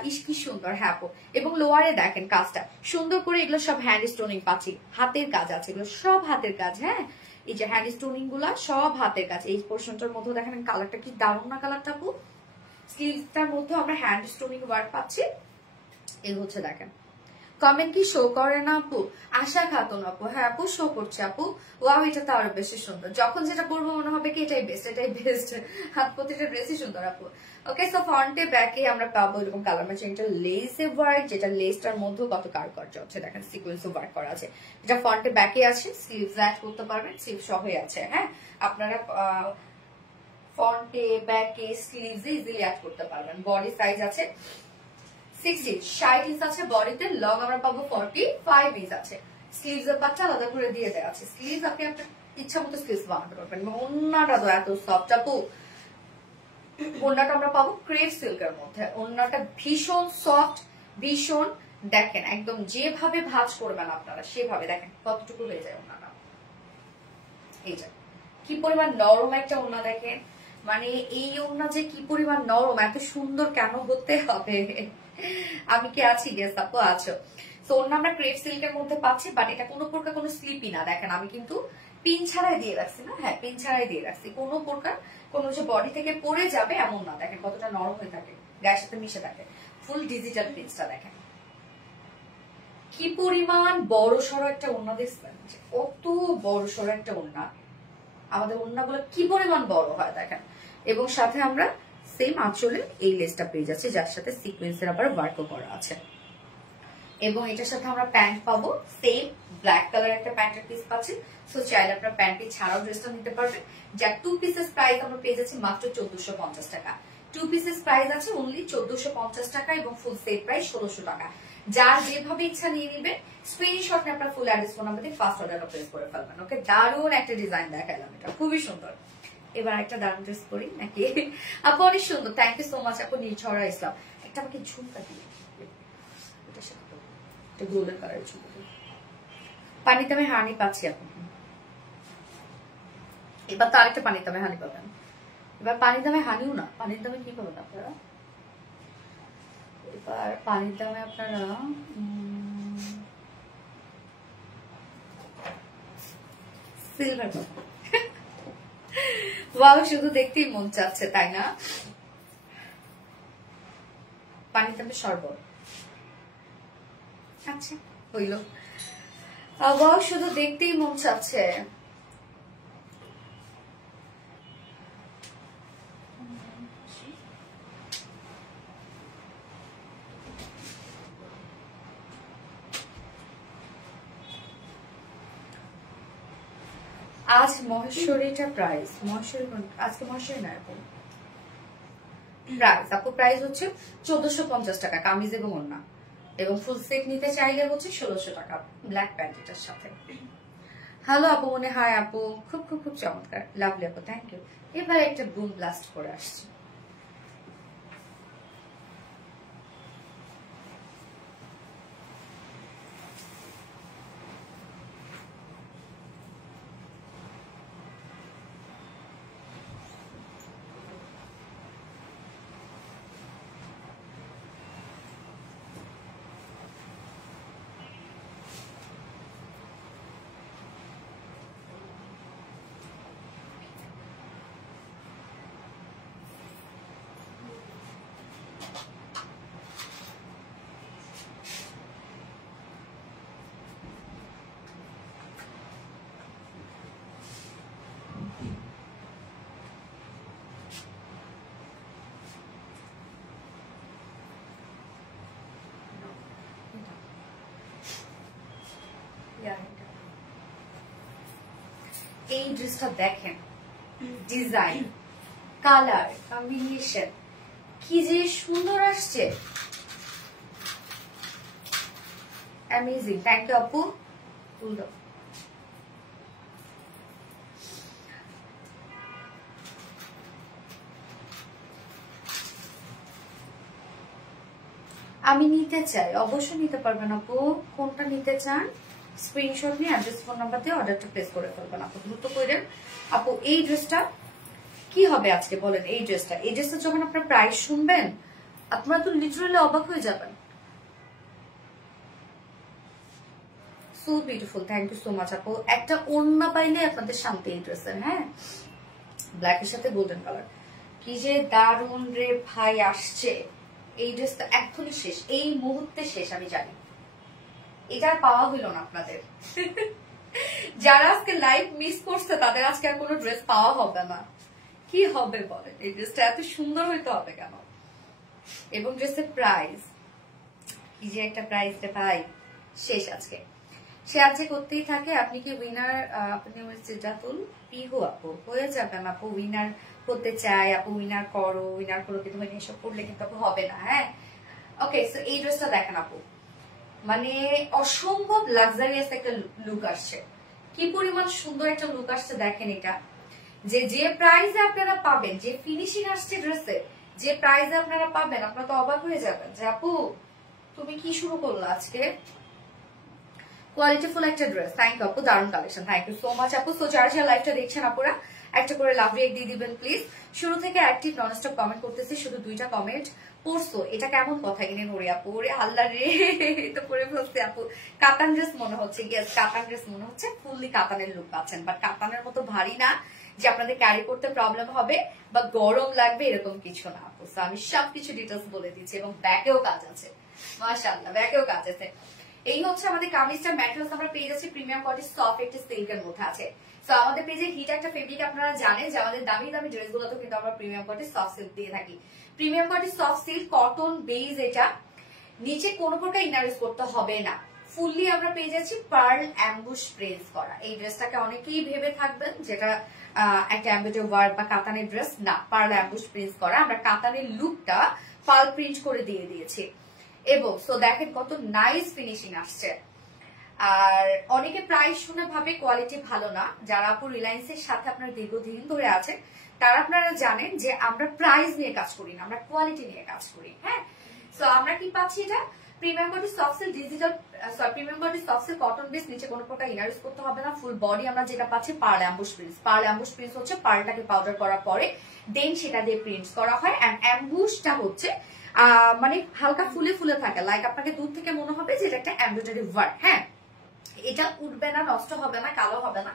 ইস কি সুন্দর। হ্যাঁ, এবং লোয়ারে দেখেন কাজটা সুন্দর করে, এগুলো সব হ্যান্ড স্টোনিং পাচ্ছি। হাতের কাজ আছে, এগুলো সব হাতের কাজ। হ্যাঁ, এই যে হ্যান্ড স্টোনিং গুলা সব হাতের কাজ। এই পোর্শনটার মধ্যে দেখেন কালারটা কি দারুণ না কালারটা আপু। স্লিভসটার মধ্যে আমরা হ্যান্ড স্টোনিং ওয়ার্ক পাচ্ছি। এই হচ্ছে দেখেন, কমেন্ট কি শো করে না আপু? আশা খাতুন আপু, হ্যাঁ আপু শো করছে আপু। ওয়াও, এটা তো আরো বেশি সুন্দর। যখন যেটা পরবো মনে হবে কি এটাই বেস্ট, এটাই বেস্ট। হাত প্রতিটা ড্রেসই সুন্দর আপু। ওকে, সো ফ্রন্টে ব্যাকে আমরা পাবো এরকম কালার ম্যাচিং একটা লেসে ওয়ার্ক, যেটা লেসটার মধ্যেও কত কারুকার্য হচ্ছে দেখেন, সিকোয়েন্স ওয়ার্ক করা আছে। যেটা ফ্রন্টে ব্যাকে আছে, স্লিভস অ্যাড করতে পারবেন, স্লিভ সহই আছে। হ্যাঁ, আপনারা ফ্রন্টে ব্যাকে স্লিভস ইজিলি অ্যাড করতে পারবেন। বডি সাইজ আছে 60 ইঞ্চ আছে বডিতে, লং আমরা পাবো 45 ইঞ্চ আছে। স্লিভস এর পাটটা আলাদা করে দিয়ে দেওয়া আছে। স্লিভস আপনি আপনার ইচ্ছা মতো স্লিভস বানাতে পারবেন। ওড়নাটা তো এত সফট আপু। ওড়নাটা আমরা পাবো ক্রেপ সিল্কের মধ্যে। ওড়নাটা ভীষণ সফট, ভীষণ, দেখেন একদম যেভাবে ভাঁজ করবেন আপনারা সেভাবে দেখেন কতটুকু হয়ে যায় ওড়নাটা। এই যে কি পরিমাণ নরম একটা ওড়না দেখেন, মানে এই ওড়না যে কি পরিমাণ নরম, এত সুন্দর কেন হতে হবে? আমি কি আছি? গেস আপু আছো। তো ওড়না আমরা ক্রেপ সিল্কের মধ্যে পাচ্ছি, বাট এটা কোনো প্রকার কোনো স্লিপি না। দেখেন আমি কিন্তু পিন ছাড়াই দিয়ে রাখছি না, হ্যাঁ পিন ছাড়াই দিয়ে রাখছি, কোনো প্রকার কোনো যে বডি থেকে পড়ে যাবে এমন না। দেখেন কতটা নরম হয়ে থাকে, গায়ের সাথে মিশে থাকে। ফুল ডিজিটাল প্রিন্টসটা দেখেন কি পরিমাণ বড় সড়ো একটা ওড়না দেখছেন, কত বড় সড়ো একটা ওড়না। আমাদের ওড়নাগুলো কি পরিমাণ বড় হয় দেখেন। এবং সাথে আমরা সেম আঁচলে এই লেসটা পেয়ে যাচ্ছি, যার সাথে সিকোয়েন্সের আবার ওয়ার্কও করা আছে। এবং এটার সাথে আমরা প্যান্ট পাবো, সেম ব্ল্যাক কালার একটা প্যান্টের পিস পাচ্ছি। সো চাইলে আপনারা প্যান্ট পিস ছাড়াও ড্রেসটা নিতে পারবেন। যার 2 পিসেস প্রাইস আমরা পেয়ে যাচ্ছি মাত্র 1450 টাকা। 2 পিসেস প্রাইস আছে অনলি 1450 টাকা এবং ফুল সেট প্রাইস 1600 টাকা। যার যেভাবে ইচ্ছা নিয়ে নিবেন, স্ক্রিনশট নিয়ে আপনার ফুল অ্যাড্রেস ফোন নাম্বার দিয়ে ফার্স্ট অর্ডারটা প্লেস করে ফেলবেন। ওকে, দারুণ একটা ডিজাইন দেখালাম, এটা খুবই সুন্দর। এবার একটা দারুণ ড্রেস করি নাকি? আপু অনেক সুন্দর, থ্যাংক ইউ সো মাচ আপু। নির্ঝরা ইসলাম একটা আমাকে ঝুমকা দিয়ে, এটার সাথে একটা গোল্ডেন কালারের ঝুমকা। পানিতে আমি হানি পাচ্ছি এখন। এবার তো আরেকটা পানির দামে হানি পাবেন। এবার পানির দামে হানিও না, পানির দামে কি পাবেন আপনারা? এবার পানির দামে আপনারা সিলভার পাবেন। ওয়াও, শুধু দেখতেই মন চাচ্ছে তাই না? পানির দামে শরবত, আচ্ছা হইল। ওয়াও, শুধু দেখতেই মন চাচ্ছে। আজ মহেশ্বরীটা প্রাইস, মহেশ্বরী আজকে মহেশ্বরী না এখন প্রাইস আপু, প্রাইস হচ্ছে 1450 টাকা কামিজ এবং ওড়না, এবং ফুল সেট নিতে চাইলে হচ্ছে 1600 টাকা ব্ল্যাক প্যান্ট এটার সাথে। হ্যালো আপু, মনে হয় আপু খুব খুব খুব চমৎকার, লাভলি আপু, থ্যাংক ইউ। এবার একটা বুম ব্লাস্ট করে আসছে। এই ড্রেসটা দেখেন, ডিজাইন, কালার কম্বিনেশন কি যে সুন্দর আসছে, অ্যামেজিং। থ্যাংক ইউ আপু। আমি নিতে চাই, অবশ্যই নিতে পারবেন আপু। কোনটা নিতে চান স্ক্রিনশট নিয়ে অ্যাড্রেস ফোন নাম্বার দিয়ে অর্ডারটা প্লেস করে ফেলবেন আপু, দ্রুত করেন আপু। এই ড্রেসটা কি হবে আজকে বলেন? এই ড্রেসটা যখন আপনার প্রাইস শুনবেন আপনারা তো লিটারালি অবাক হয়ে যাবেন। So beautiful, thank you so much আপু। একটা ওড়না পাইলে আপনাদের শান্তি এই ড্রেসের। হ্যাঁ, ব্ল্যাকের সাথে গোল্ডেন কালার, কি যে দারুণ রে ভাই আসছে। এই ড্রেসটা এখনই শেষ, এই মুহূর্তে শেষ, আমি জানি। এটা পাওয়া হইল না আপনাদের। যারা আজকে লাইভ মিস করছে তাদের আজকে আর কোনো ড্রেস পাওয়া হবে না। কি হবে বলেন? এই ড্রেসটা এত সুন্দর হইতে হবে কেন? এবং ড্রেসের প্রাইস কি যে একটা প্রাইস রে ভাই, শেষ আজকে। সে আজকে করতেই থাকে। আপনি কি উইনার? আপনি জাতুল পিহু আপু হয়ে যাবেন আপু। উইনার হতে চাই আপু, উইনার করো, উইনার করো, কিন্তু এসব করলে কিন্তু আপু হবে না। হ্যাঁ, ওকে। সো এই ড্রেসটা দেখেন আপু, মানে অসম্ভব লাক্সারিয়াস একটা লুক আসছে। কি পরিমাণ সুন্দর একটা লুক আসছে দেখেন। এটা যে প্রাইসে আপনারা পাবেন, যে ফিনিশিং আসছে ড্রেসে, যে প্রাইসে আপনারা পাবেন, আপনারা তো অবাক হয়ে যাবেন যে আপু তুমি কি শুরু করলো আজকে। কোয়ালিটিফুল একটা ড্রেস। থ্যাংক ইউ আপু, দারুণ collection, thank you so much আপু। সো যারা যারা লাইভটা দেখছেন আপুরা একটা করে লাভ রিয়েক্ট দিয়ে দিবেন প্লিজ। শুরু থেকে অ্যাক্টিভ ননস্টপ কমেন্ট করতেছি, শুধু 2টা কমেন্ট পড়ছো, এটা কেমন কথা কিনে নড়ে আপু? ওরে আল্লাহ রে, তো পরে ফেলছে আপু। কাতান ড্রেস মনে হচ্ছে, ইয়েস কাতান ড্রেস মনে হচ্ছে, ফুললি কাতানের লুক পাচ্ছেন, বাট কাতানের মতো ভারী না যে আপনাদের ক্যারি করতে প্রবলেম হবে বা গরম লাগবে এরকম কিছু না আপু। আমি সবকিছু ডিটেলস বলে দিচ্ছি এবং ব্যাকেও কাজ আছে, মাশাআল্লাহ ব্যাকেও কাজ আছে। এই হচ্ছে আমাদের কামিজটার ম্যাটেরিয়ালস, আমরা পেয়ে যাচ্ছি প্রিমিয়াম কোয়ালিটি সফট একটা সিল্কের মধ্যে আছে। সো আমাদের পেজে হিট একটা ফেব্রিক আপনারা জানেন যে আমাদের দামি দামি ড্রেসগুলোতে কিন্তু আমরা প্রিমিয়াম কোয়ালিটি সফট সিল্ক দিয়ে থাকি। Premium quality soft silk cotton base, এটা নিচে কোনো প্রকার ইনার ইউজ করতে হবে না। ফুললি আমরা পেয়ে যাচ্ছি পার্ল অ্যাম্বুশ প্রিন্টস করা। এই ড্রেসটাকে অনেকেই ভেবে থাকবেন যেটা একটা এমব্রয়ডারি ওয়ার্ক বা কাতানের ড্রেস, না, পার্ল অ্যাম্বুশ প্রিন্টস করা। আমরা কাতানের লুকটা পার্ল প্রিন্ট করে দিয়ে দিয়েছি এবং সো দেখেন কত নাইস ফিনিশিং আসছে। আর অনেকে প্রাইস শুনে ভাবে কোয়ালিটি ভালো না, যারা আপু রিলায়েন্সের সাথে আপনারা দীর্ঘদিন ধরে আছেন তারা আপনারা জানেন যে আমরা প্রাইস নিয়ে কাজ করি না, আমরা কোয়ালিটি নিয়ে কাজ করি। হ্যাঁ, সো আমরা কি পাচ্ছি, এটা premium quality soft silk digital, premium quality soft silk cotton base, নিচে কোনো প্রকার ইনার ইউজ করতে হবে না। ফুল বডি আমরা যেটা পাচ্ছি pearl emboss prints. Pearl emboss prints হচ্ছে পার্লটাকে পাউডার করার পরে দেন সেটা দিয়ে প্রিন্টস করা হয়। এন্ড অ্যাম্বুশটা হচ্ছে মানে হালকা ফুলে ফুলে থাকে, লাইক আপনাকে দূর থেকে মনে হবে যে এটা একটা এমব্রয়ডারি ওয়ার্ক। হ্যাঁ, এটা উঠবে না, নষ্ট হবে না, কালো হবে না,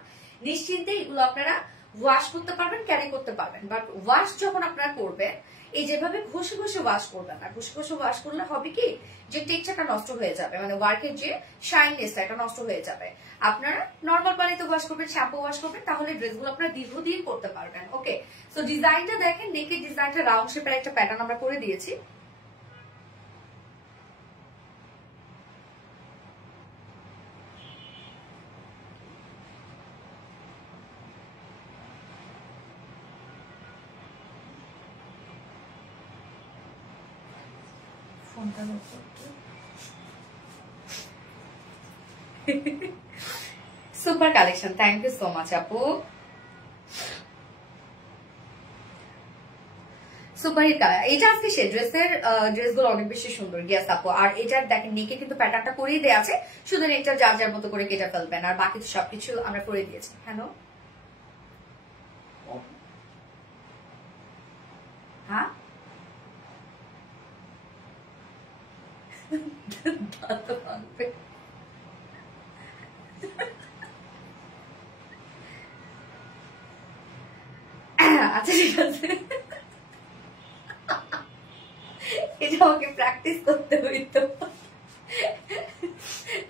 নিশ্চিন্তে এগুলো আপনারা ওয়াশ করতে পারবেন, ক্যারি করতে পারবেন। বাট ওয়াশ যখন আপনারা করবেন, এই যেভাবে ঘষে ঘষে ওয়াশ করবেন না। ঘষে ঘষে ওয়াশ করলে হবে কি, যে টেক্সচারটা নষ্ট হয়ে যাবে, মানে ওয়ার্কের যে শাইননেসটা এটা নষ্ট হয়ে যাবে। আপনারা নর্মাল পানিতে ওয়াশ করবেন, শ্যাম্পু ওয়াশ করবেন, তাহলে ড্রেসগুলো আপনারা দীর্ঘদিন করতে পারবেন। ওকে, সো ডিজাইনটা দেখেন, নেকের ডিজাইনটা রাউন্ড শেপের একটা প্যাটার্ন আমরা করে দিয়েছি। Super collection, thank you so much আপু। সুপার হিট কালার, এটা আজকে সে ড্রেসের ড্রেসগুলো অনেক বেশি সুন্দর। গিয়াস আপু, আর এটার দেখেন নেকে কিন্তু প্যাটার্নটা করেই দেওয়া আছে, শুধু নেকটা যার যার মতো করে কেটে ফেলবেন, আর বাকি সবকিছু আমরা করে দিয়েছি। হ্যালো, হ্যাঁ আচ্ছা ঠিক আছে, এটা আমাকে প্র্যাকটিস করতে হইতো।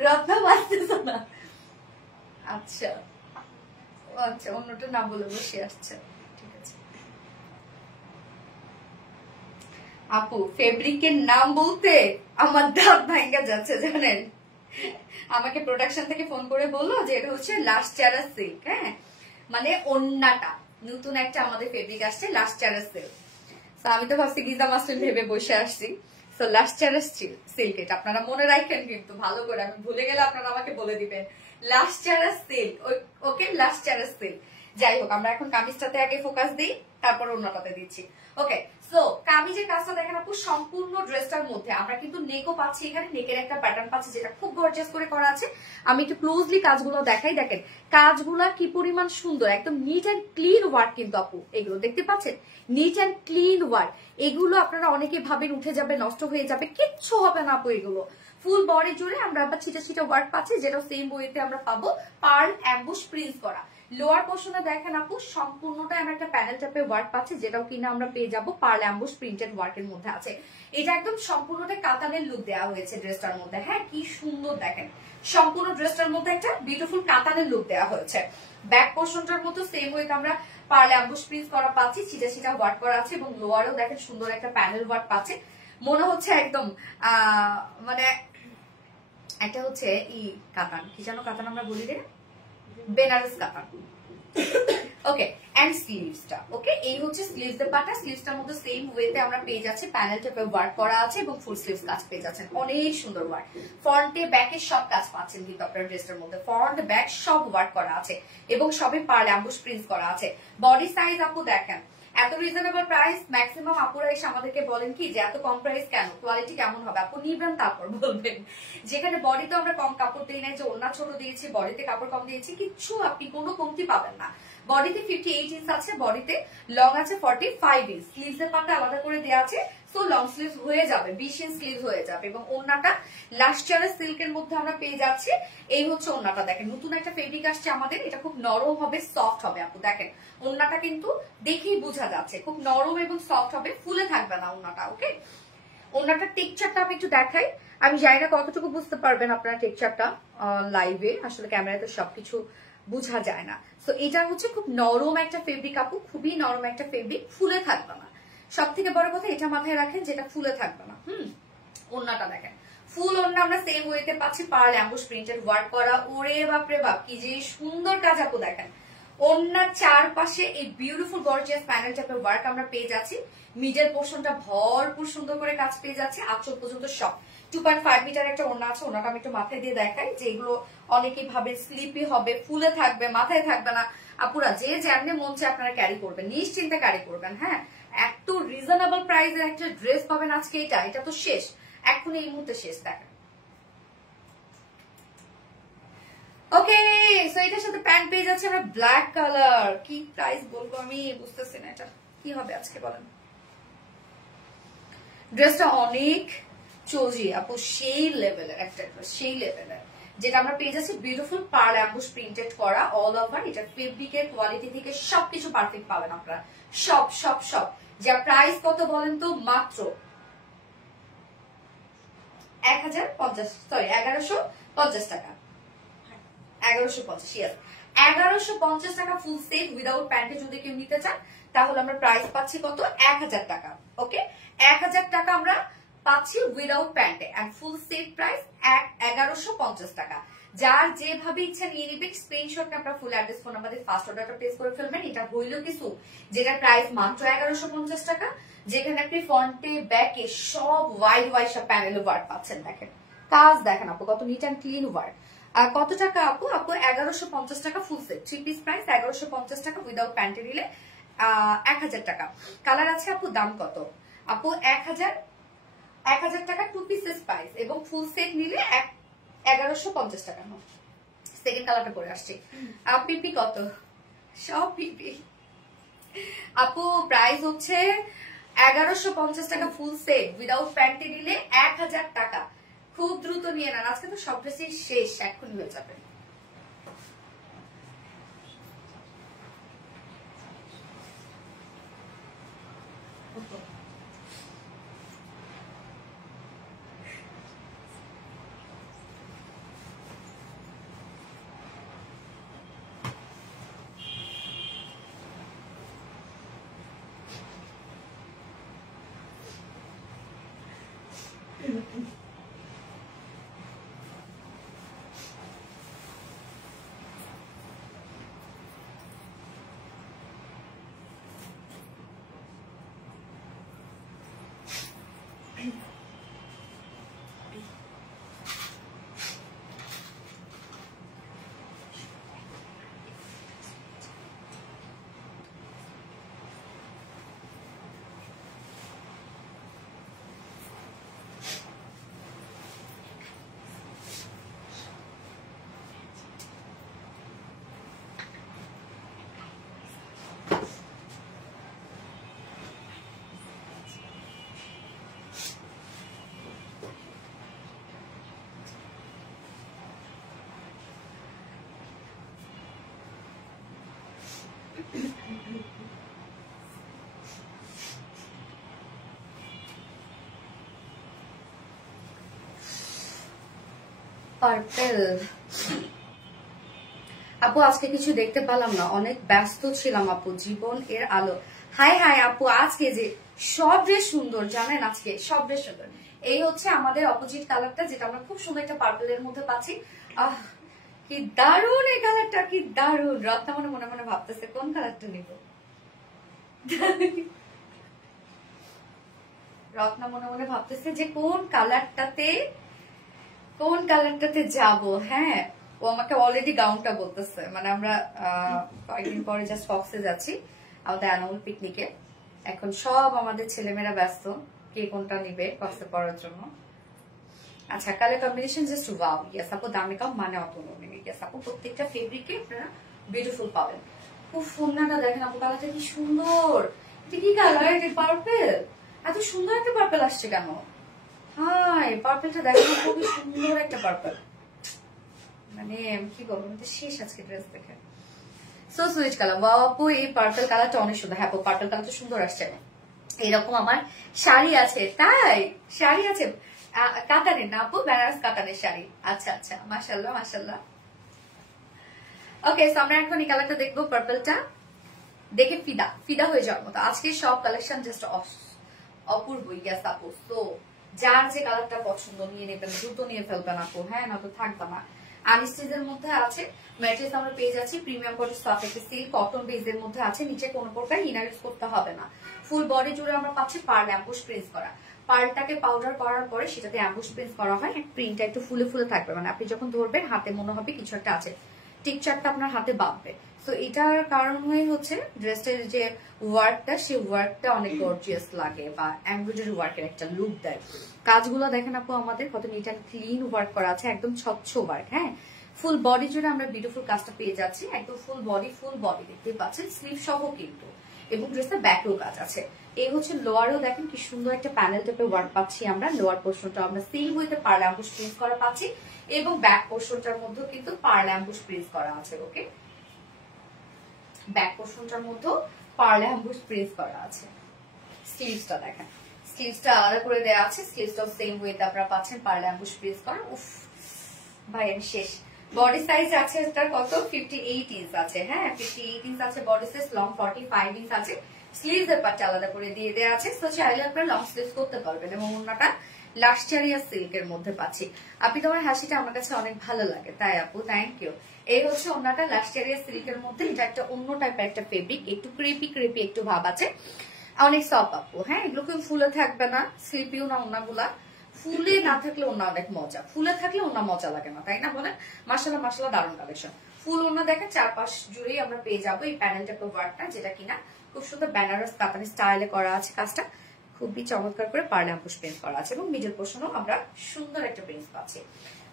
রত্না বাঁচতেছ না? আচ্ছা আচ্ছা, অন্যটা না বলে বসে আসছে, ঠিক আছে। আপু ফেব্রিকের নাম বলতে আমার দাঁত ভাঙ্গা যাচ্ছে জানেন। আমাকে প্রোডাকশন থেকে ফোন করে বললো যে এটা হচ্ছে লাস্ট চারা সিল্ক। হ্যাঁ, মানে ওন্নাটা নতুন একটা আমাদের ফেব্রিক আসছে, লাস্ট চারা সিল্ক। তো আমি তো ভাবছি গিজা মাস্টার ভেবে বসে আসছি। সো লাস্ট চারা সিল্ক, এটা আপনারা মনে রাখেন কিন্তু ভালো করে, আমি ভুলে গেলে আপনারা আমাকে বলে দিবেন। লাস্ট চারা সিল্ক, ওকে, লাস্ট চারা সিল্ক। যাই হোক, আমরা এখন কামিজটাতে আগে ফোকাস দিই, তারপর অন্যটাতে দিচ্ছি। ওকে, সো কামিজের কাজটা দেখেন আপু, সম্পূর্ণ ড্রেসটার মধ্যে আমরা কিন্তু নেকও পাচ্ছি, এখানে নেকের একটা প্যাটার্ন পাচ্ছি যেটা খুব গর্জিয়াস করে করা আছে। আমি একটু ক্লোজলি কাজগুলো দেখাই, দেখেন কাজগুলা কি পরিমাণ সুন্দর, একদম নিট অ্যান্ড ক্লিন ওয়ার্ক কিন্তু আপু, এগুলো দেখতে পাচ্ছেন, নিট অ্যান্ড ক্লিন ওয়ার্ক। এগুলো আপনারা অনেকে ভাবেন উঠে যাবে, নষ্ট হয়ে যাবে, কিচ্ছু হবে না আপু। এগুলো ফুল বডি জুড়ে আমরা আবার ছিটা ছিটা ওয়ার্ক পাচ্ছি, যেটা সেম বইতে আমরা পাবো পার্ল অ্যাম্বুশ প্রিন্টস করা। লোয়ার পোর্শনে দেখেন আপু, সম্পূর্ণটা আমরা একটা প্যানেল টাইপের ওয়ার্ক পাচ্ছি, যেটাও কিনা আমরা পেয়ে যাবো পার্ল অ্যাম্বুশ প্রিন্টেড ওয়ার্কের মধ্যে আছে। এটা একদম সম্পূর্ণটা কাতানের লুক দেওয়া হয়েছে ড্রেসটার মধ্যে। হ্যাঁ, কি সুন্দর দেখেন, সম্পূর্ণ ড্রেসটার মধ্যে একটা বিউটিফুল কাতানের লুক দেওয়া হয়েছে। ব্যাক পোর্শনটার মতো সেম ওয়েতে আমরা পার্ল অ্যাম্বুশ প্রিন্টস করা পাচ্ছি, ছিটা ছিটা ওয়ার্ক করা আছে, এবং লোয়ারেও দেখেন সুন্দর একটা প্যানেল ওয়ার্ক পাচ্ছে। মনে হচ্ছে একদম মানে একটা হচ্ছে ই কাতান, কি যেন কাতান আমরা বলি রে, বেনারস কাতান। ওকে, এন্ড স্লিভসটা, ওকে, এই হচ্ছে স্লিভস এর পার্টটা। স্লিভসটার মধ্যে সেম ওয়েতে আমরা পেয়ে যাচ্ছি প্যানেল টাইপের ওয়ার্ক করা আছে, এবং ফুল স্লিভস কাজ পেয়ে যাচ্ছেন, অনেক সুন্দর ওয়ার্ক। ফ্রন্টে ব্যাকে সব কাজ পাচ্ছেন কিন্তু আপনার ড্রেসটার মধ্যে, ফ্রন্ট ব্যাক সব ওয়ার্ক করা আছে, এবং সবই পার্ল অ্যাম্বুশ প্রিন্টস করা আছে। বডি সাইজ আপু দেখেন, এত রিজনেবল প্রাইস, ম্যাক্সিমাম আপুরা এসে আমাদেরকে বলেন কি যে এত কম প্রাইস কেন, কোয়ালিটি কেমন হবে? আপু নিবেন তারপর বলবেন। যেখানে বডিতে আমরা কম কাপড় দিই নাই, যে ওড়না ছোট দিয়েছি, বডিতে কাপড় কম দিয়েছি, কিচ্ছু আপনি কোনো কমতি পাবেন না। বডিতে 58 ইঞ্চ আছে, বডিতে লং আছে 45 ইঞ্চ, স্লিভস এর পাটা আলাদা করে দেওয়া আছে, সো লং স্লিভ হয়ে যাবে, 20 ইঞ্চ স্লিভ হয়ে যাবে। এবং ওড়নাটা লাস্ট ইয়ারের সিল্কের মধ্যে আমরা পেয়ে যাচ্ছি। এই হচ্ছে ওড়নাটা, দেখেন নতুন একটা ফেব্রিক আসছে আমাদের, এটা খুব নরম হবে, সফট হবে আপু। দেখেন ওড়নাটা কিন্তু দেখেই বোঝা যাচ্ছে খুব নরম এবং সফট হবে, ফুলে থাকবে না ওড়নাটা। ওকে, ওড়নাটার টেক্সচারটা আমি একটু দেখাই। আমি জানি না কতটুকু বুঝতে পারবেন আপনারা টেক্সচারটা লাইভে, আসলে ক্যামেরায় তো সবকিছু বোঝা যায় না। তো এটা হচ্ছে খুব নরম একটা ফেব্রিক আপু, খুবই নরম একটা ফেব্রিক, ফুলে থাকবে না। সব থেকে বড় কথা এটা মাথায় রাখেন, যেটা ফুলে থাকবে না। ওড়নাটা দেখেন, ফুল ওড়না আমরা সেম ওয়েতে পাচ্ছি, পার্ল অ্যাম্বুশ প্রিন্টেড ওয়ার্ক করা। ওরে বাপরে বাপ, কি যে সুন্দর কাজ আপু। দেখেন ওড়নার চারপাশে এই বিউটিফুল গর্জিয়াস প্যানেল টাইপের ওয়ার্ক আমরা পেয়ে যাচ্ছি। মিডল পোর্শনটা ভরপুর সুন্দর করে কাজ পেয়ে যাচ্ছে, আঁচল পর্যন্ত সব। 2.5 মিটার একটা ওড়না আছে, ওড়নাটা আমি একটু মাথায় দিয়ে দেখাই, যে এগুলো অনেকেই ভাবে স্লিপি হবে, ফুলে থাকবে, মাথায় থাকবে না। আপুরা যে যেমনি মন চায় আপনারা ক্যারি করবেন, নিশ্চিন্তে ক্যারি করবেন। হ্যাঁ, এত রিজনেবল প্রাইসের একটা ড্রেস পাবেন আজকে, এটা তো শেষ, এখন এই মুহূর্তে শেষ। দেখেন ওকে, সো এটার সাথে প্যান্ট পেয়ে যাচ্ছে আমরা ব্ল্যাক কালার। কি প্রাইস বলবো আমি বুঝতেছি না, এটা কি হবে আজকে বলেন। ড্রেসটা অনেক চোজি আপু, সেই লেভেলের একটা ড্রেস, সেই লেভেলের, যেটা আমরা পেয়ে যাচ্ছি বিউটিফুল পার্ল অ্যাম্বুশ প্রিন্টেড করা অল ওভার। এটা ফেব্রিকের কোয়ালিটি থেকে সবকিছু পারফেক্ট পাবেন আপনারা, সব সব সব। যা প্রাইস কত বলেন তো, মাত্র 1150 টাকা, 1150, ইয়েস 1150 টাকা ফুল সেট উইদাউট প্যান্টে যদি কেউ নিতে চান, তাহলে আমরা প্রাইস পাচ্ছি কত, 1000 টাকা। ওকে, 1000 টাকা আমরা পাচ্ছি উইদাউট প্যান্টে, এন্ড ফুল সেট প্রাইস 1150 টাকা। যার যেভাবে ইচ্ছা নিয়ে নিবেন, স্ক্রিনশট নিয়ে আপনার ফুল অ্যাড্রেস ফোন আমাদের ফার্স্ট অর্ডারটা প্লেস করে ফেলবেন। এটা হইল কিছু, যেটা প্রাইস মাত্র 1150 টাকা, যেখানে আপনি ফ্রন্টে ব্যাকে সব ওয়াইড ওয়াইড সব প্যানেল ওয়ার্ক পাচ্ছেন। দেখেন কাজ, দেখেন আপু কত নিট অ্যান্ড ক্লিন ওয়ার্ক। আর কত টাকা আপু, 1150 টাকা ফুল সেট, 3 পিস প্রাইস 1150 টাকা, উইদাউট প্যান্টে নিলে 1000 টাকা। কালার আছে আপু, দাম কত আপু, 1000 টাকা 2 পিসেস প্রাইস, এবং ফুল সেট নিলে 1150 টাকা। সেকেন্ড কালারটা পরে আসছে। পিপি কত, সব পিপি আপু, প্রাইস হচ্ছে 1150 টাকা ফুল সেট, উইদাউট প্যান্টে নিলে 1000 টাকা। খুব দ্রুত নিয়ে নেন, আজকে তো সব ড্রেসই শেষ, এক্ষুনি হয়ে যাবে। পার্পেল আপু, আজকে কিছু দেখতে পেলাম না, অনেক ব্যস্ত ছিলাম আপু, জীবন এর আলো। হাই হাই আপু, আজকে যে সব ড্রেস সুন্দর জানেন, আজকে সব ড্রেস সুন্দর। এই হচ্ছে আমাদের অপোজিট কালারটা, যেটা আমরা খুব সুন্দর একটা পার্পেলের মধ্যে পাচ্ছি। আহ কি দারুন এই কালারটা, কি দারুন। রত্না মনে মনে মনে ভাবতেছে কোন কালারটা নিব, রত্না মনে মনে ভাবতেছে যে কোন কালারটাতে যাব। হ্যাঁ, ও আমাকে অলরেডি গাউনটা বলতেছে, মানে আমরা কয়েকদিন পরে জাস্ট ফক্সে যাচ্ছি আমাদের অ্যানুয়াল পিকনিকে। এখন সব আমাদের ছেলেমেয়েরা ব্যস্ত কে কোনটা নিবে ফক্সে পড়ার জন্য। আচ্ছা, colour combination just wow. Yes আপু, দামে কম মানে অত নেই। ইয়েস আপু, প্রত্যেকটা ফেব্রিকে আপনারা বিউটিফুল পাবেন। খুব সুন্দরটা দেখেন আপু, কালারটা কি সুন্দর। এটা কি কালার? এটা পার্পেল। এত সুন্দর একটা পার্পেল আসছে কেন? হাই, পার্পেলটা দেখেন খুবই সুন্দর একটা পার্পেল। মানে কি বলবো, শেষ আজকে ড্রেস দেখে। So sweet colour. ওয়াও আপু, এই পার্পল কালারটা অনেক সুন্দর। হ্যাঁ পার্পল কালারটা সুন্দর আসছে। এরকম আমার শাড়ি আছে। তাই শাড়ি আছে কাতানের না আপু? বেনারস কাতানের শাড়ি। আচ্ছা আচ্ছা, মাশাআল্লাহ মাশাআল্লাহ। ওকে, আমরা এখন এই কালারটা দেখবো। পার্পলটা দেখে ফিদা ফিদা হয়ে যাওয়ার মতো। আজকে সব কালেকশন জাস্ট অপূর্ব। ইয়াস আপু, তো যার যে কালারটা পছন্দ নিয়ে নেবেন, দ্রুত নিয়ে ফেলবেন আপু। হ্যাঁ, না তো থাকবে না। আনস্টিচের মধ্যে আছে, ম্যাট্রেস আমরা পেয়ে যাচ্ছি প্রিমিয়াম কোয়ালিটি সফট একটা সিল্ক কটন বেজের মধ্যে আছে। নিচে কোনো প্রকার ইনার ইউজ করতে হবে না। ফুল বডি জুড়ে আমরা পাচ্ছি পার্ল অ্যাম্বুশ প্রিন্ট করা। পার্লটাকে পাউডার করার পরে সেটাতে অ্যাম্বুশ প্রিন্ট করা হয়। প্রিন্টটা একটু ফুলে ফুলে থাকবে, মানে আপনি যখন ধরবেন হাতে মনে হবে কিছু একটা আছে, টিকচারটা আপনার হাতে বাঁধবে। তো এটার কারণ হয়ে হচ্ছে ড্রেসের যে ওয়ার্কটা, সেই ওয়ার্কটা অনেক গর্জিয়াস লাগে বা এমব্রয়ডারি ওয়ার্কের একটা লুক দেয়। কাজগুলো দেখেন আপু আমাদের কত নিট অ্যান্ড ক্লিন ওয়ার্ক করা আছে, একদম স্বচ্ছ ওয়ার্ক। হ্যাঁ, ফুল বডি জুড়ে আমরা বিউটিফুল কাজটা পেয়ে যাচ্ছি। একদম ফুল বডি দেখতে পাচ্ছেন, স্লিভ সহ কিন্তু। এবং ড্রেসের ব্যাকেও কাজ আছে। এই হচ্ছে লোয়ারও দেখেন কি সুন্দর একটা প্যানেল টাইপের ওয়ার্ক পাচ্ছি আমরা। লোয়ার পোর্শনটা আমরা same with pearl emboss print করা পাচ্ছি এবং ব্যাক পোর্শনটার মধ্যে কিন্তু পার্ল অ্যাম্বুশ প্রিন্ট করা আছে। ওকে, ব্যাক পোর্শনটার মধ্যে পার্ল অ্যাম্বুশ প্রিন্ট করা আছে। স্লিভসটা দেখেন, স্লিভসটা আলাদা করে দেওয়া আছে। স্লিভসটাও সেম ওয়েতে আপনারা পাচ্ছেন পার্ল অ্যাম্বুশ প্রিন্ট করা। উফ ভাই আমি শেষ। বডি সাইজ আছে এটার কত? 58 ইঞ্চ আছে। হ্যাঁ, 58 ইঞ্চ আছে বডি সাইজ। লং 45 ইঞ্চ আছে। স্লিভস এর পার্টটা আলাদা করে দিয়ে দেওয়া আছে। তো চাইলে আপনারা লং স্লিভস করতে পারবেন। এবং ওন্নাটা লাক্সারিয়াস সিল্কের মধ্যে পাচ্ছি। আপনি তোমার হাসিটা আমার কাছে অনেক ভালো লাগে। তাই আপু, থ্যাংক ইউ। এই হচ্ছে ওন্নাটা লাক্সারিয়াস সিল্কের মধ্যে। এটা একটা অন্য টাইপের একটা ফেব্রিক, একটু ক্রেপি ক্রেপি একটু ভাব আছে, অনেক সফট আপু। হ্যাঁ, এগুলো কেউ ফুলে থাকবে না, স্লিপিও না ওন্নাগুলা। ফুলে না থাকলে ওন্না অনেক মজা, ফুলে থাকলে ওন্না মজা লাগে না, তাই না বলেন? মাশাআল্লাহ মাশাআল্লাহ, দারুণ কালেকশন। ফুল ওন্না দেখেন চারপাশ জুড়েই আমরা পেয়ে যাবো এই প্যানেল টাইপের ওয়ার্কটা, যেটা কিনা খুব সুন্দর বেনারস কাতানি স্টাইলে করা আছে। কাজটা খুবই চমৎকার করে পার্ল অ্যাম্বুশ প্রিন্ট করা আছে এবং মিডল পোর্শনও আমরা সুন্দর একটা প্রিন্ট পাচ্ছি।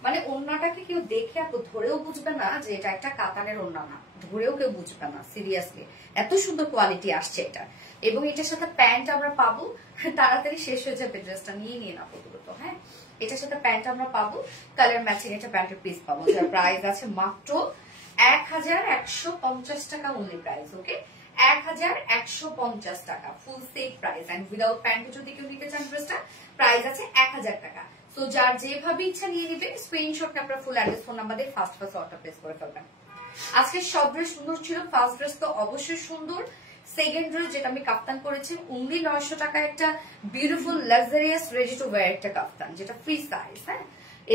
মানে ওন্নাটাকে কেউ দেখে আপু ধরেও বুঝবে না যে এটা একটা কাতানের ওন্না না, ধরেও কেউ বুঝবে না সিরিয়াসলি। এত সুন্দর কোয়ালিটি আসছে এটা। এবং এটার সাথে প্যান্ট আমরা পাবো, তাড়াতাড়ি শেষ হয়ে যাবে ড্রেসটা, নিয়ে না দ্রুত। হ্যাঁ, এটার সাথে প্যান্ট আমরা পাবো, কালার ম্যাচিং একটা প্যান্টের পিস পাবো, যার প্রাইস আছে মাত্র 1150 টাকা অনলি প্রাইস। ওকে, 1150 টাকা full set price. And without pant যদি কেউ নিতে চান ড্রেসটা, প্রাইস আছে 1000 টাকা। তো যার যেভাবে ইচ্ছা নিয়ে নিবে, স্ক্রিনশট আপনার ফুল অ্যাড্রেস ফোন নাম্বার দিয়ে ফার্স্ট অর্ডার প্লেস করে ফেলবেন। আজকে সব ড্রেস সুন্দর ছিল। ফার্স্ট ড্রেস তো অবশ্যই সুন্দর। সেকেন্ড ড্রেস যেটা আমি কাপ্তান করেছি অনলি 900 টাকা, একটা beautiful luxurious ready to wire একটা কাপ্তান, যেটা ফ্রি সাইজ। হ্যাঁ,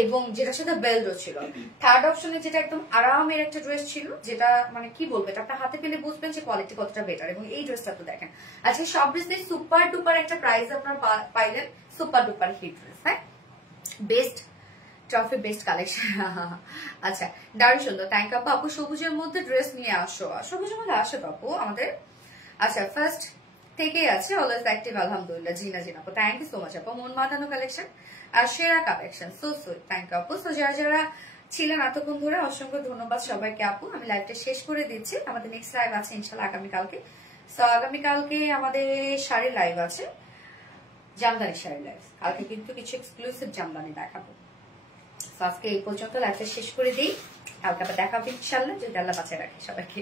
এবং যেটার সাথে বেল্টও ছিল। থার্ড অপশনে যেটা একদম আরামের একটা ড্রেস ছিল, যেটা মানে কি বলবো, এটা আপনার হাতে পেলে বুঝবেন যে কোয়ালিটি কতটা বেটার। এবং এই ড্রেসটা তো দেখেন, আজকে সব ড্রেস দিয়ে সুপার ডুপার একটা প্রাইস আপনার পাইলেন, সুপার ডুপার হিট ড্রেস। হ্যাঁ, বেস্ট ট্রফি, বেস্ট কালেকশন। আচ্ছা, দারুণ সুন্দর, থ্যাংক আপু। আপু সবুজের মধ্যে ড্রেস নিয়ে আসো, সবুজের মধ্যে আসো আপু আমাদের। আচ্ছা, ফার্স্ট থেকেই আছে অলওয়েজ অ্যাক্টিভ, আলহামদুলিল্লাহ। জিনা আপু, থ্যাংক ইউ সো মাচ আপু। মন মাতানো কালেকশন আর সেরা collection, so sweet, thank you আপু। সো যারা যারা ছিলেন এতক্ষণ ধরে অসংখ্য ধন্যবাদ সবাইকে আপু। আমি লাইভটা শেষ করে দিচ্ছি। আমাদের নেক্সট লাইভ আছে ইনশাল্লাহ আগামীকালকে। সো আগামীকালকে আমাদের শাড়ি লাইভ আছে, জামদানি শাড়ি লাইভ। কালকে কিন্তু কিছু এক্সক্লুসিভ জামদানি দেখাবো। আজকে এই পর্যন্ত লাইভটা শেষ করে দিই। কালকে আবার দেখা হবে ইনশাল্লাহ, যদি আল্লাহ বাঁচায় রাখে সবাইকে।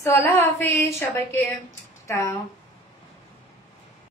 সো আল্লাহ হাফেজ সবাইকে।